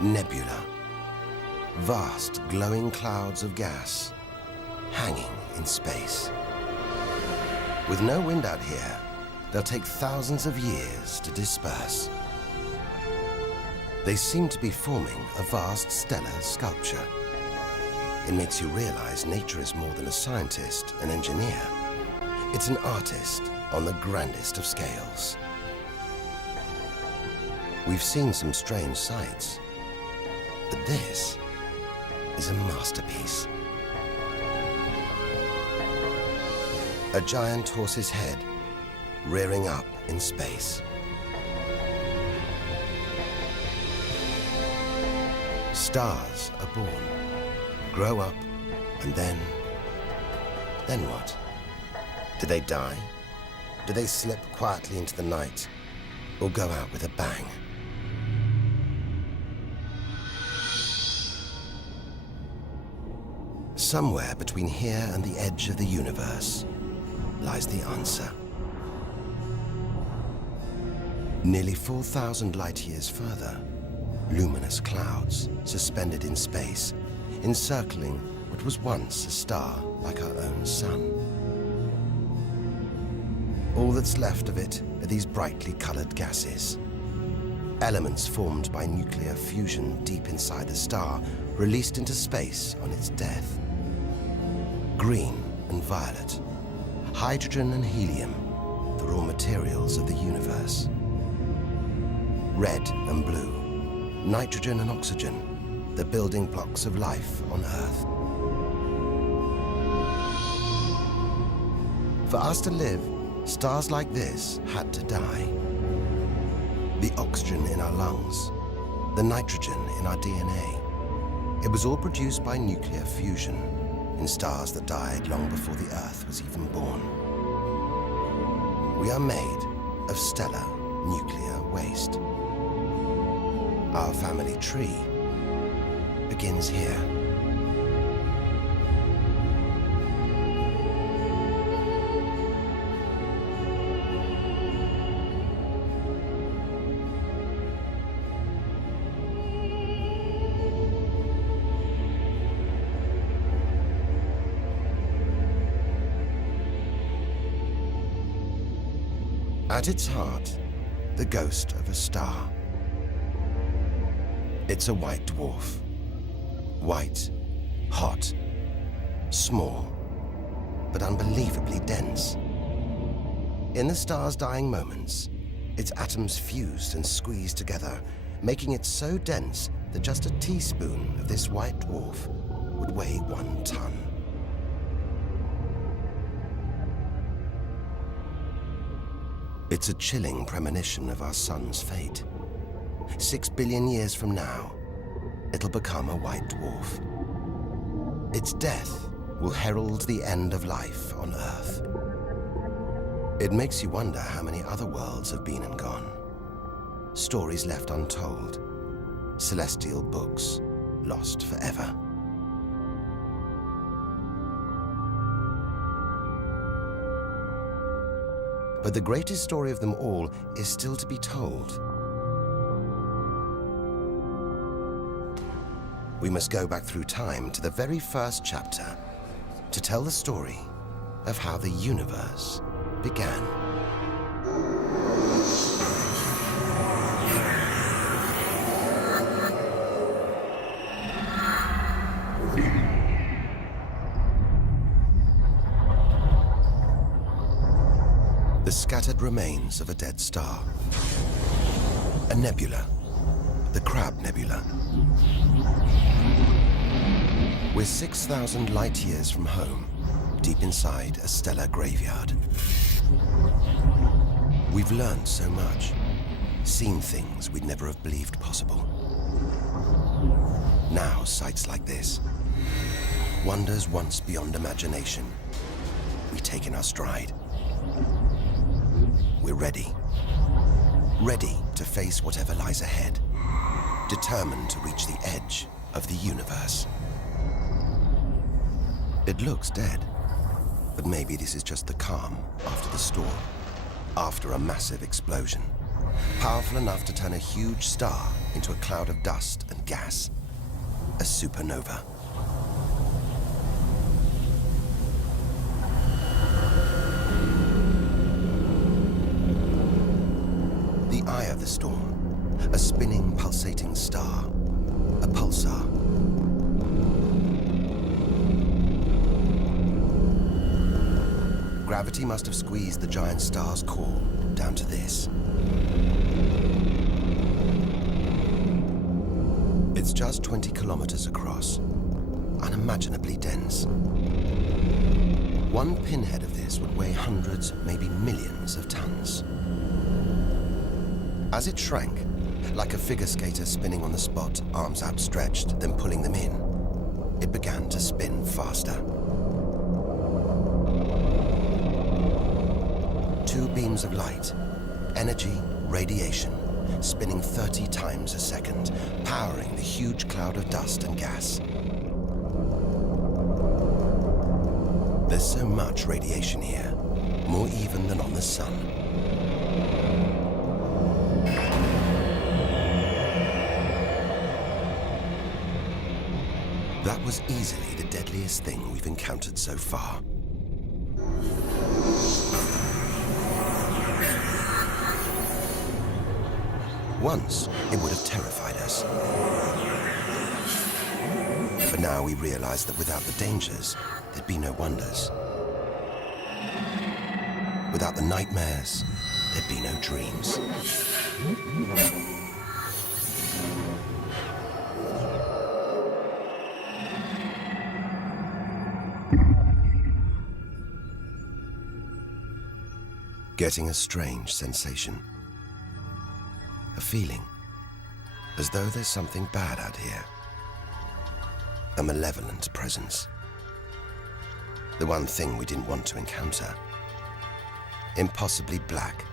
Nebula. Vast glowing clouds of gas hanging in space. With no wind out here, they'll take thousands of years to disperse. They seem to be forming a vast stellar sculpture. It makes you realize nature is more than a scientist, an engineer. It's an artist on the grandest of scales. We've seen some strange sights, but this is a masterpiece. A giant horse's head rearing up in space. Stars are born, grow up, and then what? Do they die? Do they slip quietly into the night, or go out with a bang? Somewhere between here and the edge of the universe lies the answer. Nearly 4,000 light years further, luminous clouds suspended in space, encircling what was once a star like our own sun. All that's left of it are these brightly colored gases. Elements formed by nuclear fusion deep inside the star, released into space on its death. Green and violet, hydrogen and helium, the raw materials of the universe. Red and blue, nitrogen and oxygen, the building blocks of life on Earth. For us to live, stars like this had to die. The oxygen in our lungs, the nitrogen in our DNA, it was all produced by nuclear fusion in stars that died long before the Earth was even born. We are made of stellar nuclear waste. Our family tree begins here. At its heart, the ghost of a star. It's a white dwarf. White, hot, small, but unbelievably dense. In the star's dying moments, its atoms fused and squeezed together, making it so dense that just a teaspoon of this white dwarf would weigh 1 ton. It's a chilling premonition of our sun's fate. 6 billion years from now, it'll become a white dwarf. Its death will herald the end of life on Earth. It makes you wonder how many other worlds have been and gone. Stories left untold. Celestial books lost forever. But the greatest story of them all is still to be told. we must go back through time to the very first chapter to tell the story of how the universe began. The scattered remains of a dead star. A nebula, the Crab Nebula. We're 6,000 light years from home, deep inside a stellar graveyard. We've learned so much, seen things we'd never have believed possible. Now, sights like this, wonders once beyond imagination, we take in our stride. We're ready. Ready to face whatever lies ahead. Determined to reach the edge of the universe. It looks dead, but maybe this is just the calm after the storm, after a massive explosion, powerful enough to turn a huge star into a cloud of dust and gas, a supernova. The eye of the storm, a spinning, pulsating star, a pulsar. Gravity must have squeezed the giant star's core down to this. It's just 20 kilometers across, unimaginably dense. One pinhead of this would weigh hundreds, maybe millions of tons. As it shrank, like a figure skater spinning on the spot, arms outstretched, then pulling them in, it began to spin faster. Two beams of light, energy, radiation, spinning 30 times a second, powering the huge cloud of dust and gas. There's so much radiation here, more even than on the sun. That was easily the deadliest thing we've encountered so far. Once, it would have terrified us. But now we realize that without the dangers, there'd be no wonders. Without the nightmares, there'd be no dreams. Getting a strange sensation. A feeling, as though there's something bad out here. A malevolent presence. The one thing we didn't want to encounter. Impossibly black,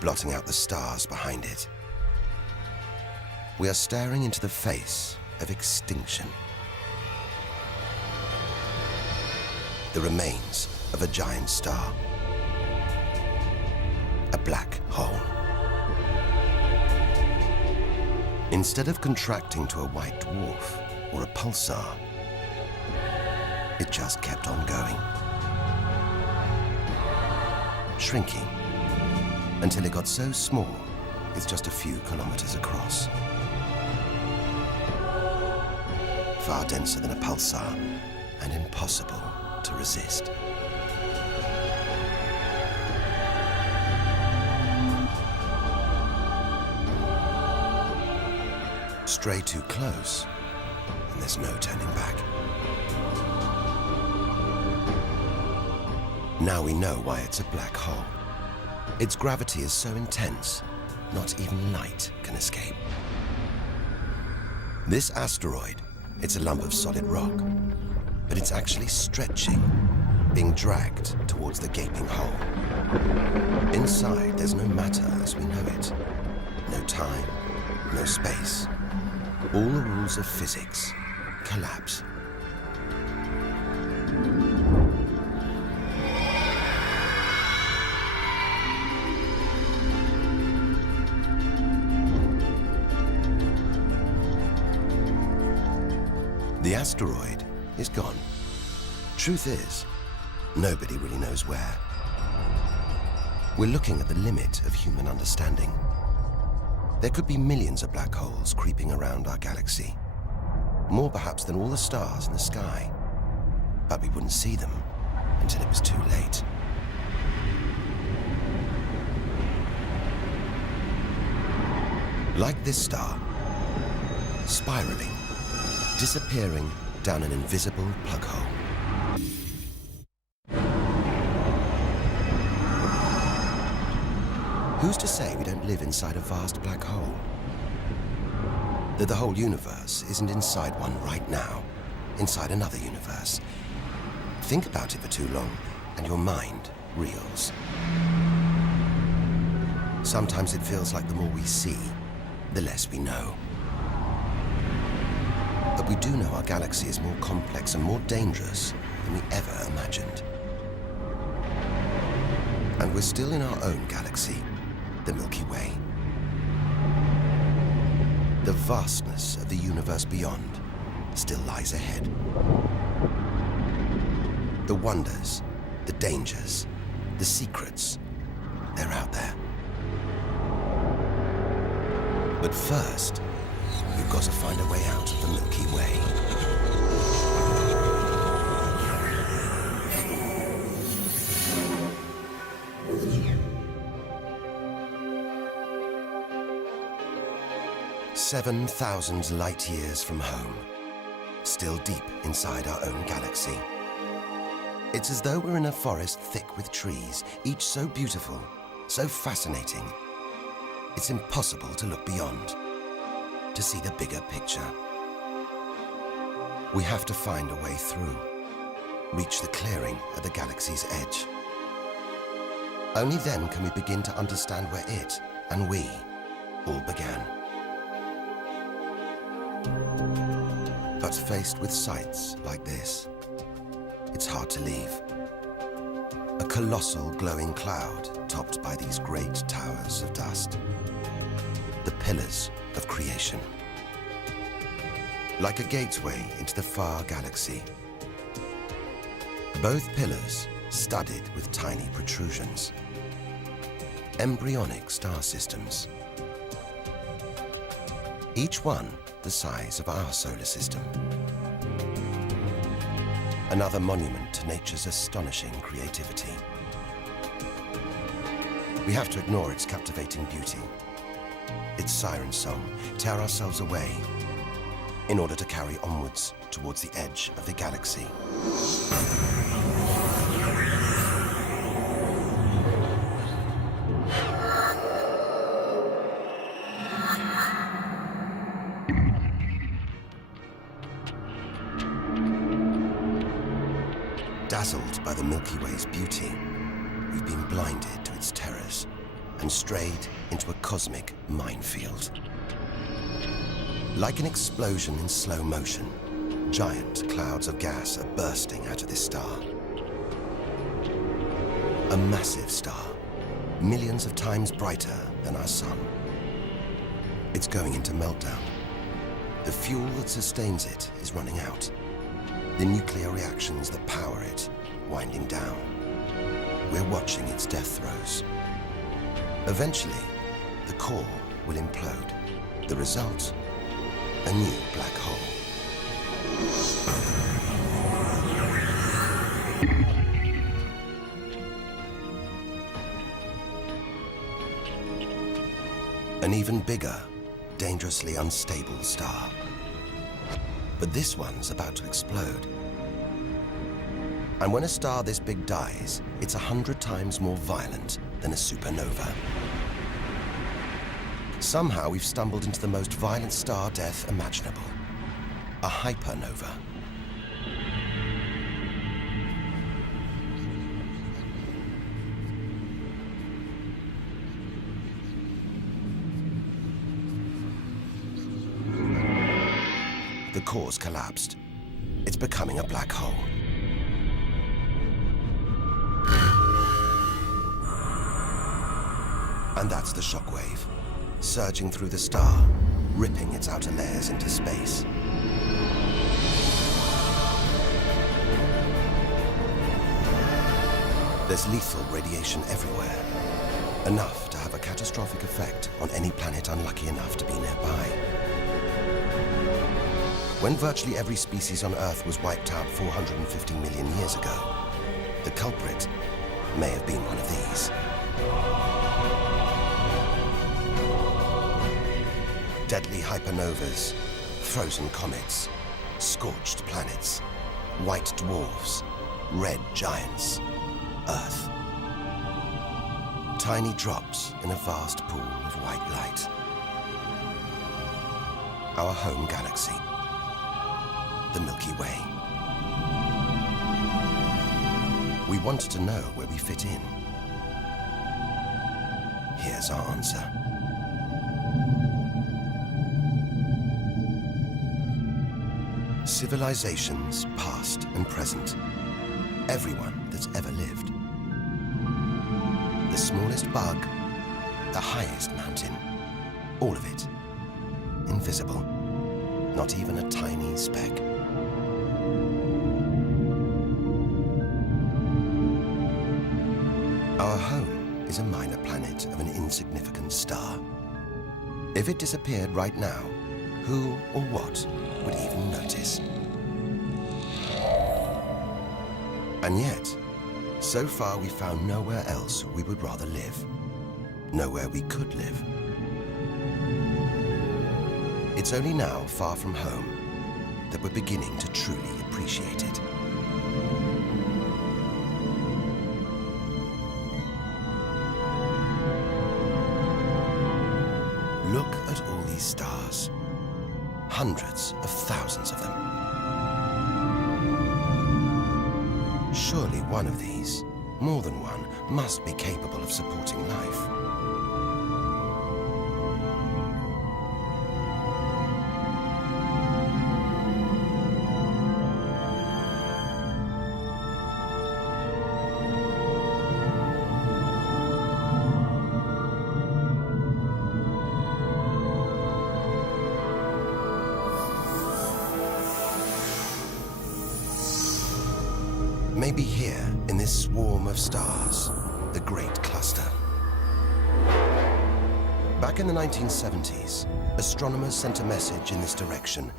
blotting out the stars behind it. We are staring into the face of extinction. The remains of a giant star. A black hole. Instead of contracting to a white dwarf or a pulsar, it just kept on going. Shrinking until it got so small, it's just a few kilometers across. Far denser than a pulsar and impossible to resist. Stray too close, and there's no turning back. Now we know why it's a black hole. Its gravity is so intense, not even light can escape. This asteroid, it's a lump of solid rock, but it's actually stretching, being dragged towards the gaping hole. Inside, there's no matter as we know it. No time, no space. All the rules of physics collapse. The asteroid is gone. Truth is, nobody really knows where. We're looking at the limit of human understanding. There could be millions of black holes creeping around our galaxy. More perhaps than all the stars in the sky. But we wouldn't see them until it was too late. Like this star, spiraling, disappearing down an invisible plug hole. Who's to say we don't live inside a vast black hole? That the whole universe isn't inside one right now, inside another universe. Think about it for too long, and your mind reels. Sometimes it feels like the more we see, the less we know. But we do know our galaxy is more complex and more dangerous than we ever imagined. And we're still in our own galaxy, the Milky Way. The vastness of the universe beyond still lies ahead. The wonders, the dangers, the secrets, they're out there. But first, we've got to find a way out of the Milky Way. "7,000 light years from home, still deep inside our own galaxy. It's as though we're in a forest thick with trees, each so beautiful, so fascinating. It's impossible to look beyond, to see the bigger picture. We have to find a way through, reach the clearing at the galaxy's edge. Only then can we begin to understand where it and we all began. But faced with sights like this, it's hard to leave. A colossal glowing cloud topped by these great towers of dust. The pillars of creation. Like a gateway into the far galaxy. Both pillars studded with tiny protrusions. Embryonic star systems. Each one the size of our solar system. Another monument to nature's astonishing creativity. We have to ignore its captivating beauty, its siren song, tear ourselves away in order to carry onwards towards the edge of the galaxy. Dazzled by the Milky Way's beauty, we've been blinded to its terrors and strayed into a cosmic minefield. Like an explosion in slow motion, giant clouds of gas are bursting out of this star. A massive star, millions of times brighter than our sun. It's going into meltdown. The fuel that sustains it is running out. The nuclear reactions that power it winding down. We're watching its death throes. Eventually, the core will implode. The result, a new black hole. An even bigger, dangerously unstable star. But this one's about to explode. And when a star this big dies, it's 100 times more violent than a supernova. Somehow we've stumbled into the most violent star death imaginable. A hypernova. The core's collapsed. It's becoming a black hole. And that's the shockwave, surging through the star, ripping its outer layers into space. There's lethal radiation everywhere, enough to have a catastrophic effect on any planet unlucky enough to be nearby. When virtually every species on Earth was wiped out 450 million years ago, the culprit may have been one of these. Deadly hypernovas, frozen comets, scorched planets, white dwarfs, red giants, Earth. Tiny drops in a vast pool of white light. Our home galaxy, the Milky Way. We wanted to know where we fit in. Here's our answer. Civilizations, past and present. Everyone that's ever lived. The smallest bug, the highest mountain, all of it invisible. Not even a tiny speck. Our home is a minor planet of an insignificant star. If it disappeared right now, who or what would even notice? And yet, so far we found nowhere else we would rather live. Nowhere we could live. It's only now, far from home, that we're beginning to truly appreciate it. Look at all these stars. Hundreds of thousands of them. Surely one of these, more than one, must be capable of supporting life. Maybe here, in this swarm of stars, the Great Cluster. Back in the 1970s, astronomers sent a message in this direction,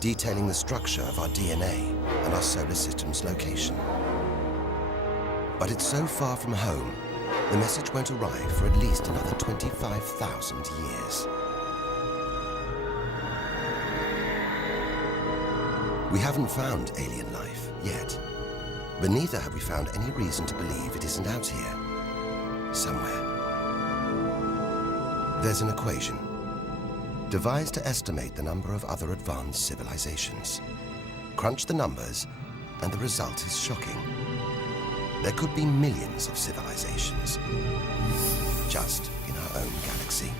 detailing the structure of our DNA and our solar system's location. But it's so far from home, the message won't arrive for at least another 25,000 years. We haven't found alien life yet. But neither have we found any reason to believe it isn't out here, somewhere. There's an equation, devised to estimate the number of other advanced civilizations. Crunch the numbers, and the result is shocking. There could be millions of civilizations, just in our own galaxy.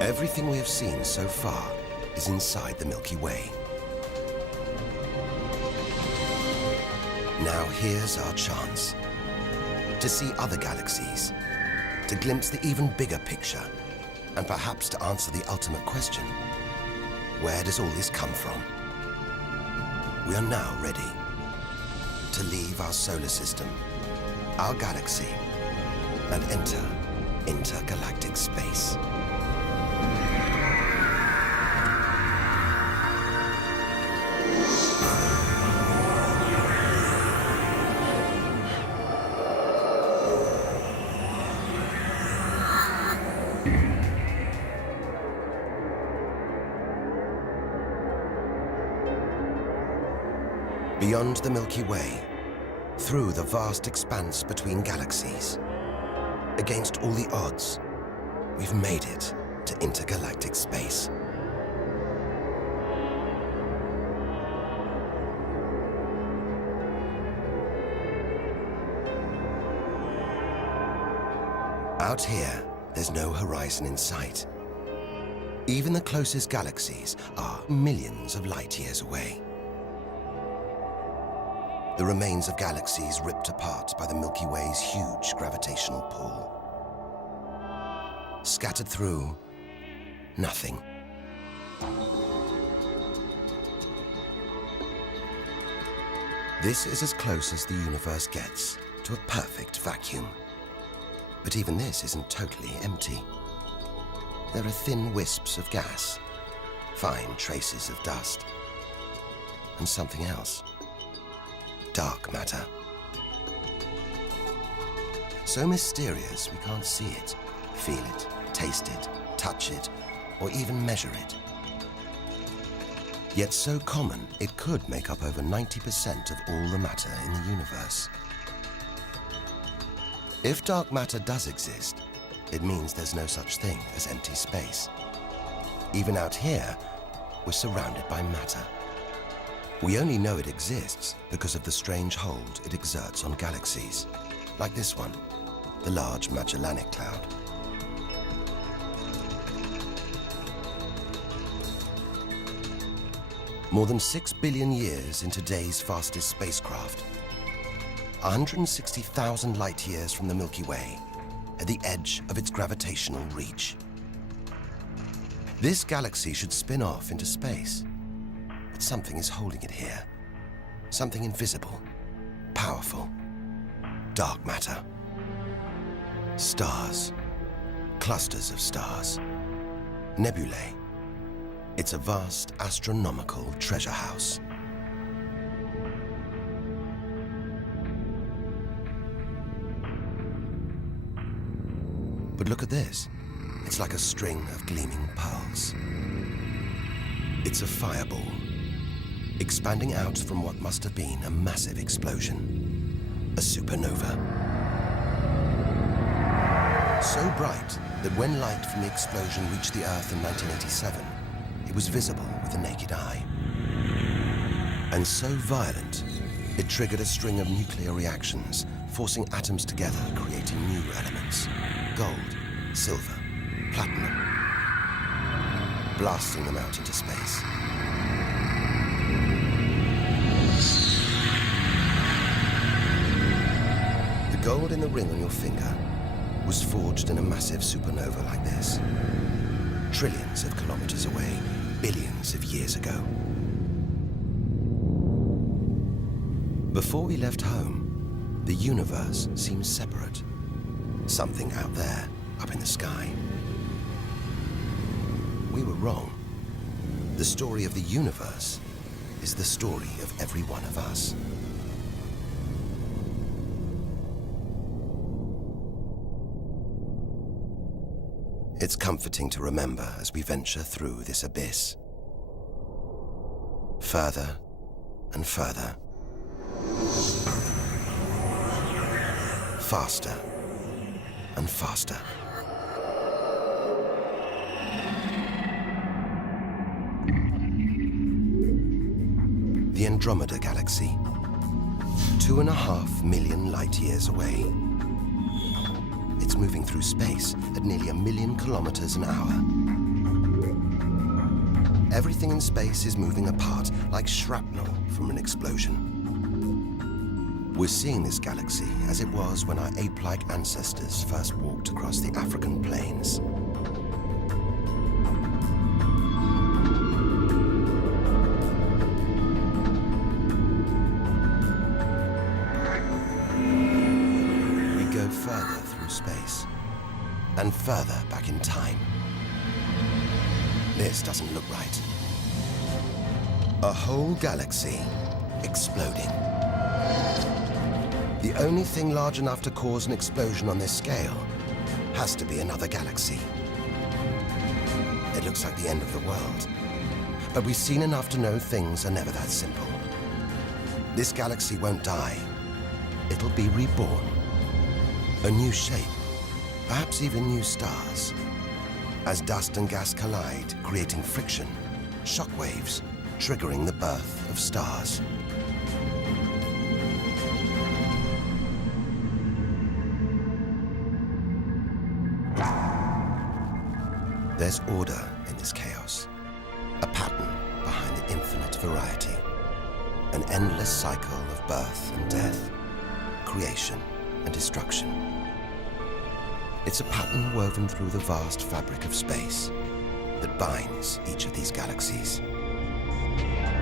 Everything we have seen so far is inside the Milky Way. Now here's our chance to see other galaxies, to glimpse the even bigger picture, and perhaps to answer the ultimate question: where does all this come from? We are now ready to leave our solar system, our galaxy, and enter intergalactic space. Beyond the Milky Way, through the vast expanse between galaxies, against all the odds, we've made it to intergalactic space. Out here, there's no horizon in sight. Even the closest galaxies are millions of light years away. the remains of galaxies ripped apart by the Milky Way's huge gravitational pull. Scattered through, nothing. This is as close as the universe gets to a perfect vacuum. But even this isn't totally empty. There are thin wisps of gas, fine traces of dust, and something else. Dark matter. So mysterious we can't see it, feel it, taste it, touch it, or even measure it. Yet so common, it could make up over 90% of all the matter in the universe. If dark matter does exist, it means there's no such thing as empty space. Even out here, we're surrounded by matter. We only know it exists because of the strange hold it exerts on galaxies, like this one, the Large Magellanic Cloud. More than 6 billion years in today's fastest spacecraft, 160,000 light years from the Milky Way, at the edge of its gravitational reach. This galaxy should spin off into space, but something is holding it here. Something invisible, powerful, dark matter. Stars, clusters of stars, nebulae. It's a vast astronomical treasure house. But look at this. It's like a string of gleaming pearls. It's a fireball, expanding out from what must have been a massive explosion, a supernova. So bright that when light from the explosion reached the Earth in 1987, it was visible with the naked eye. And so violent, it triggered a string of nuclear reactions, forcing atoms together, creating new elements. Gold, silver, platinum, blasting them out into space. The gold in the ring on your finger was forged in a massive supernova like this, trillions of kilometers away, billions of years ago. Before we left home, the universe seemed separate. Something out there, up in the sky. We were wrong. The story of the universe is the story of every one of us. It's comforting to remember as we venture through this abyss. Further and further. Faster and faster. The Andromeda Galaxy, 2.5 million light-years away. It's moving through space at nearly 1 million kilometers an hour. Everything in space is moving apart like shrapnel from an explosion. We're seeing this galaxy as it was when our ape-like ancestors first walked across the African plains. We go further through space and further back in time. This doesn't look right. A whole galaxy exploding. The only thing large enough to cause an explosion on this scale has to be another galaxy. It looks like the end of the world, but we've seen enough to know things are never that simple. This galaxy won't die. It'll be reborn. A new shape, perhaps even new stars. As dust and gas collide, creating friction, shockwaves, triggering the birth of stars. There's order in this chaos, a pattern behind the infinite variety. An endless cycle of birth and death, creation and destruction. It's a pattern woven through the vast fabric of space that binds each of these galaxies.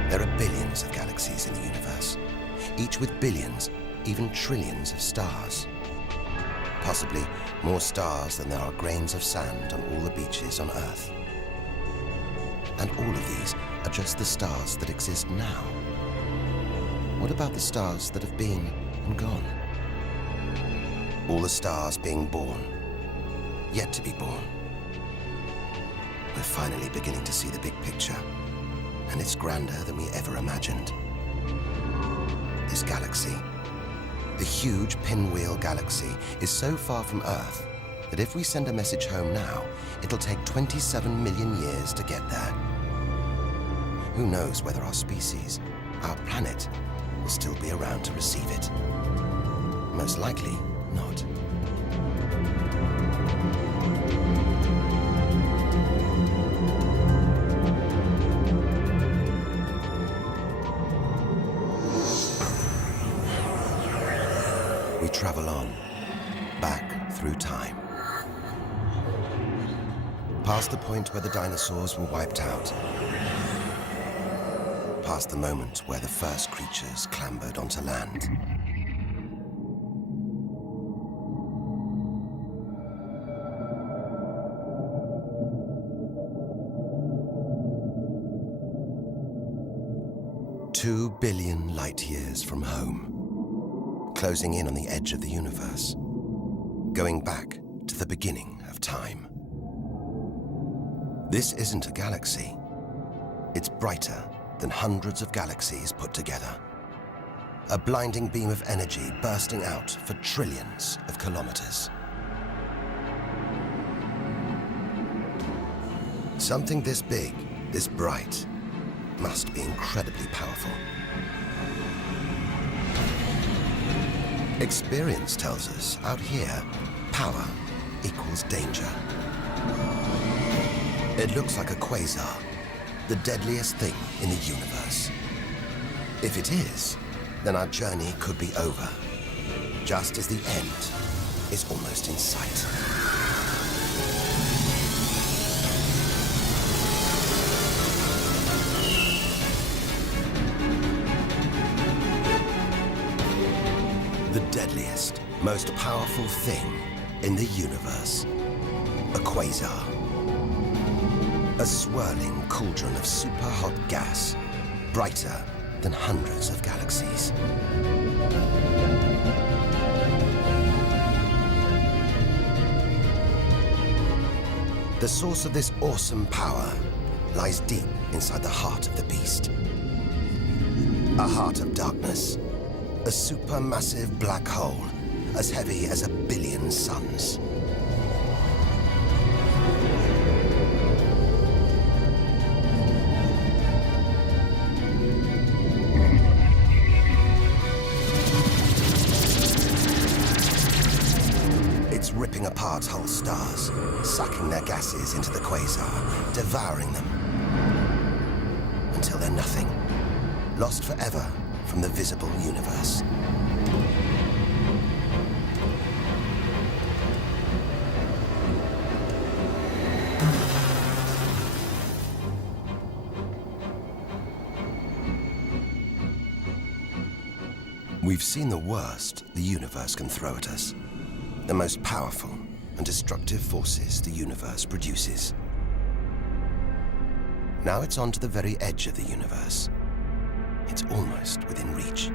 There are billions of galaxies in the universe, each with billions, even trillions of stars. Possibly more stars than there are grains of sand on all the beaches on Earth. And all of these are just the stars that exist now. What about the stars that have been and gone? All the stars being born, yet to be born. We're finally beginning to see the big picture, and it's grander than we ever imagined. This galaxy, the huge Pinwheel Galaxy, is so far from Earth that if we send a message home now, it'll take 27 million years to get there. Who knows whether our species, our planet, will still be around to receive it? Most likely not. We travel on, back through time. Past the point where the dinosaurs were wiped out. Past the moment where the first creatures clambered onto land. Two billion light years from home, closing in on the edge of the universe, going back to the beginning of time. This isn't a galaxy. It's brighter than hundreds of galaxies put together. A blinding beam of energy bursting out for trillions of kilometers. Something this big, this bright, must be incredibly powerful. Experience tells us out here, power equals danger. It looks like a quasar, the deadliest thing in the universe. If it is, then our journey could be over, just as the end is almost in sight. The deadliest, most powerful thing in the universe. A quasar. A swirling cauldron of super-hot gas, brighter than hundreds of galaxies. The source of this awesome power lies deep inside the heart of the beast. A heart of darkness, a supermassive black hole as heavy as 1 billion suns. It's ripping apart whole stars, sucking their gases into the quasar, devouring them, until they're nothing, lost forever from the visible universe. We've seen the worst the universe can throw at us, the most powerful and destructive forces the universe produces. Now it's on to the very edge of the universe. It's almost within reach.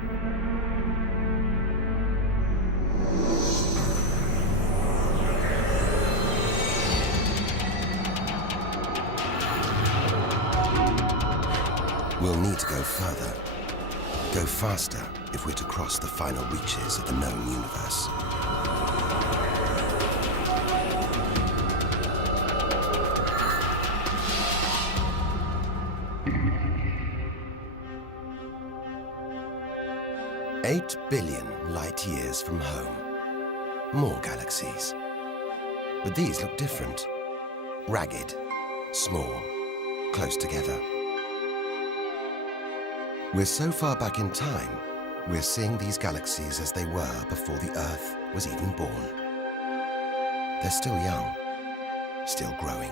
We'll need to go further, go faster if we're to cross the final reaches of the known universe. Eight billion light years from home. More galaxies. But these look different. Ragged, small, close together. We're so far back in time, we're seeing these galaxies as they were before the Earth was even born. They're still young, still growing.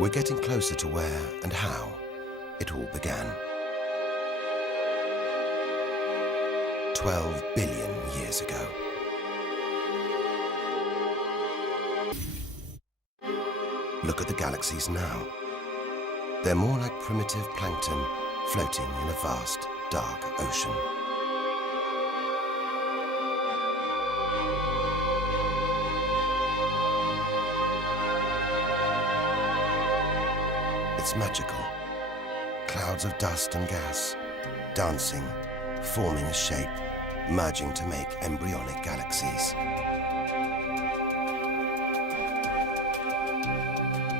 We're getting closer to where and how it all began. 12 billion years ago. Look at the galaxies now. They're more like primitive plankton floating in a vast, dark ocean. It's magical. Clouds of dust and gas, dancing, forming a shape, merging to make embryonic galaxies.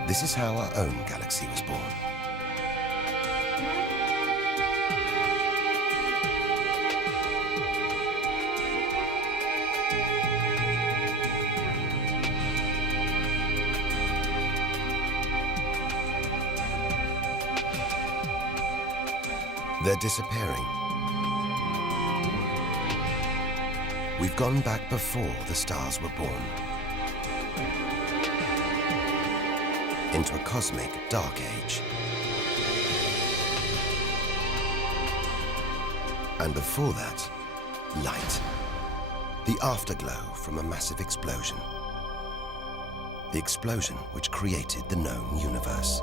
This is how our own galaxy was born. They're disappearing. We've gone back before the stars were born, into a cosmic dark age. And before that, light. The afterglow from a massive explosion. The explosion which created the known universe.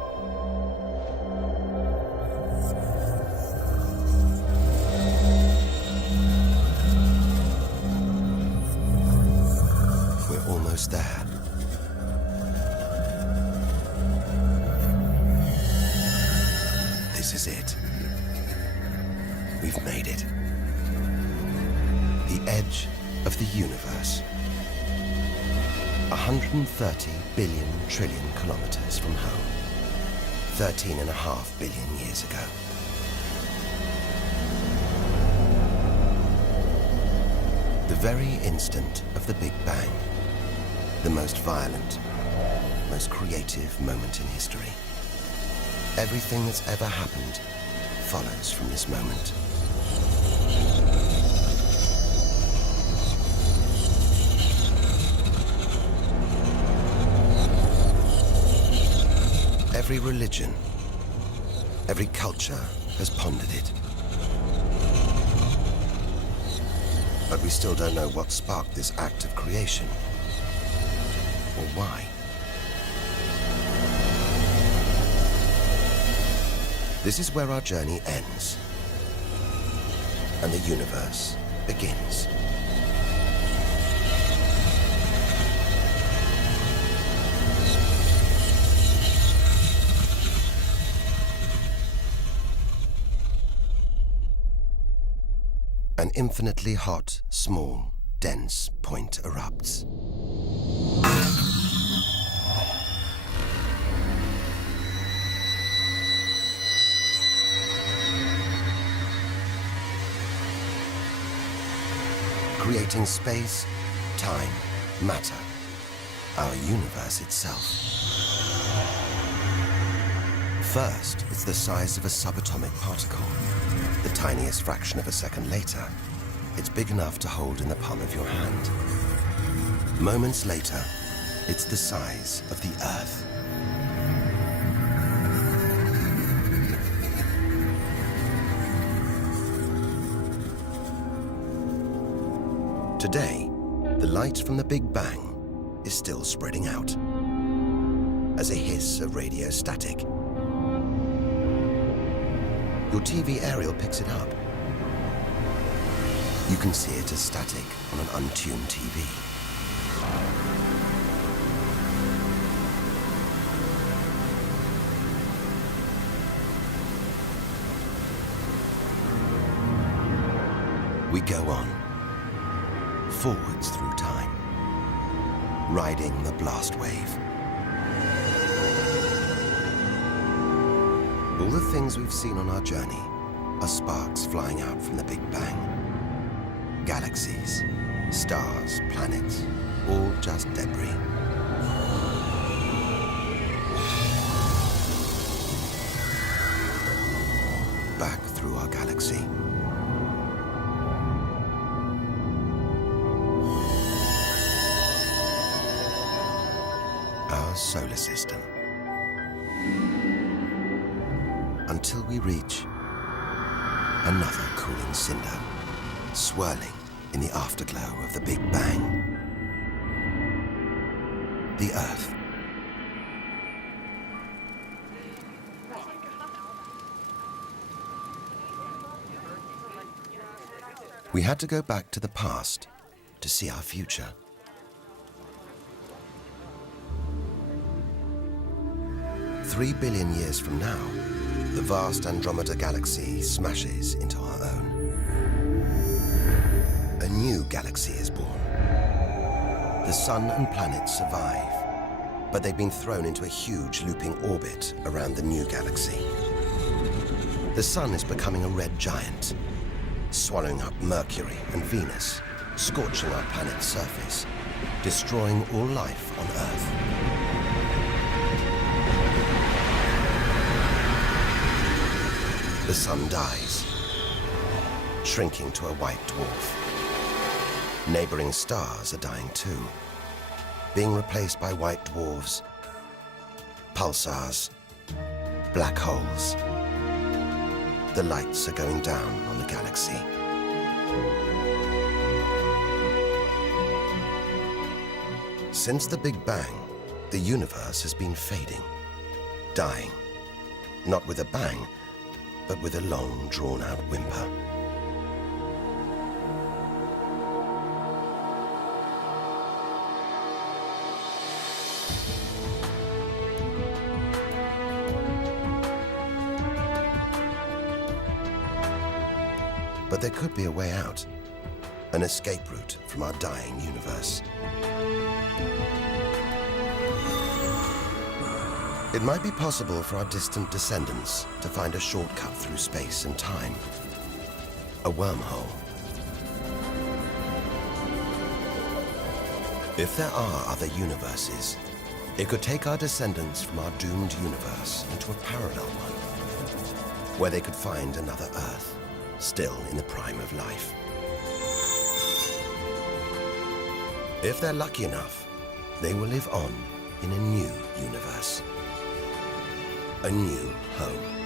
We're almost there. This is it. We've made it. The edge of the universe. 130 billion trillion kilometers from home. 13.5 billion years ago. The very instant of the Big Bang. The most violent, most creative moment in history. Everything that's ever happened follows from this moment. Every religion, every culture has pondered it. But we still don't know what sparked this act of creation, or why. This is where our journey ends, and the universe begins. An infinitely hot, small, dense point erupts. Creating space, time, matter, our universe itself. First, it's the size of a subatomic particle. The tiniest fraction of a second later, it's big enough to hold in the palm of your hand. Moments later, it's the size of the Earth. Today, the light from the Big Bang is still spreading out as a hiss of radio static. Your TV aerial picks it up. You can see it as static on an untuned TV. We go on, forwards through time, riding the blast wave. All the things we've seen on our journey are sparks flying out from the Big Bang. Galaxies, stars, planets, all just debris. back through our galaxy. Our solar system. Until we reach another cooling cinder, swirling in the afterglow of the Big Bang. The Earth. We had to go back to the past to see our future. Three billion years from now, the vast Andromeda galaxy smashes into our own. A new galaxy is born. The sun and planets survive, but they've been thrown into a huge looping orbit around the new galaxy. The sun is becoming a red giant, swallowing up Mercury and Venus, scorching our planet's surface, destroying all life on Earth. The sun dies, shrinking to a white dwarf. Neighboring stars are dying too, being replaced by white dwarfs, pulsars, black holes. The lights are going down on the galaxy. Since the Big Bang, the universe has been fading, dying, not with a bang, but with a long, drawn-out whimper. But there could be a way out, an escape route from our dying universe. It might be possible for our distant descendants to find a shortcut through space and time, a wormhole. If there are other universes, it could take our descendants from our doomed universe into a parallel one, where they could find another Earth, still in the prime of life. If they're lucky enough, they will live on in a new universe, a new home.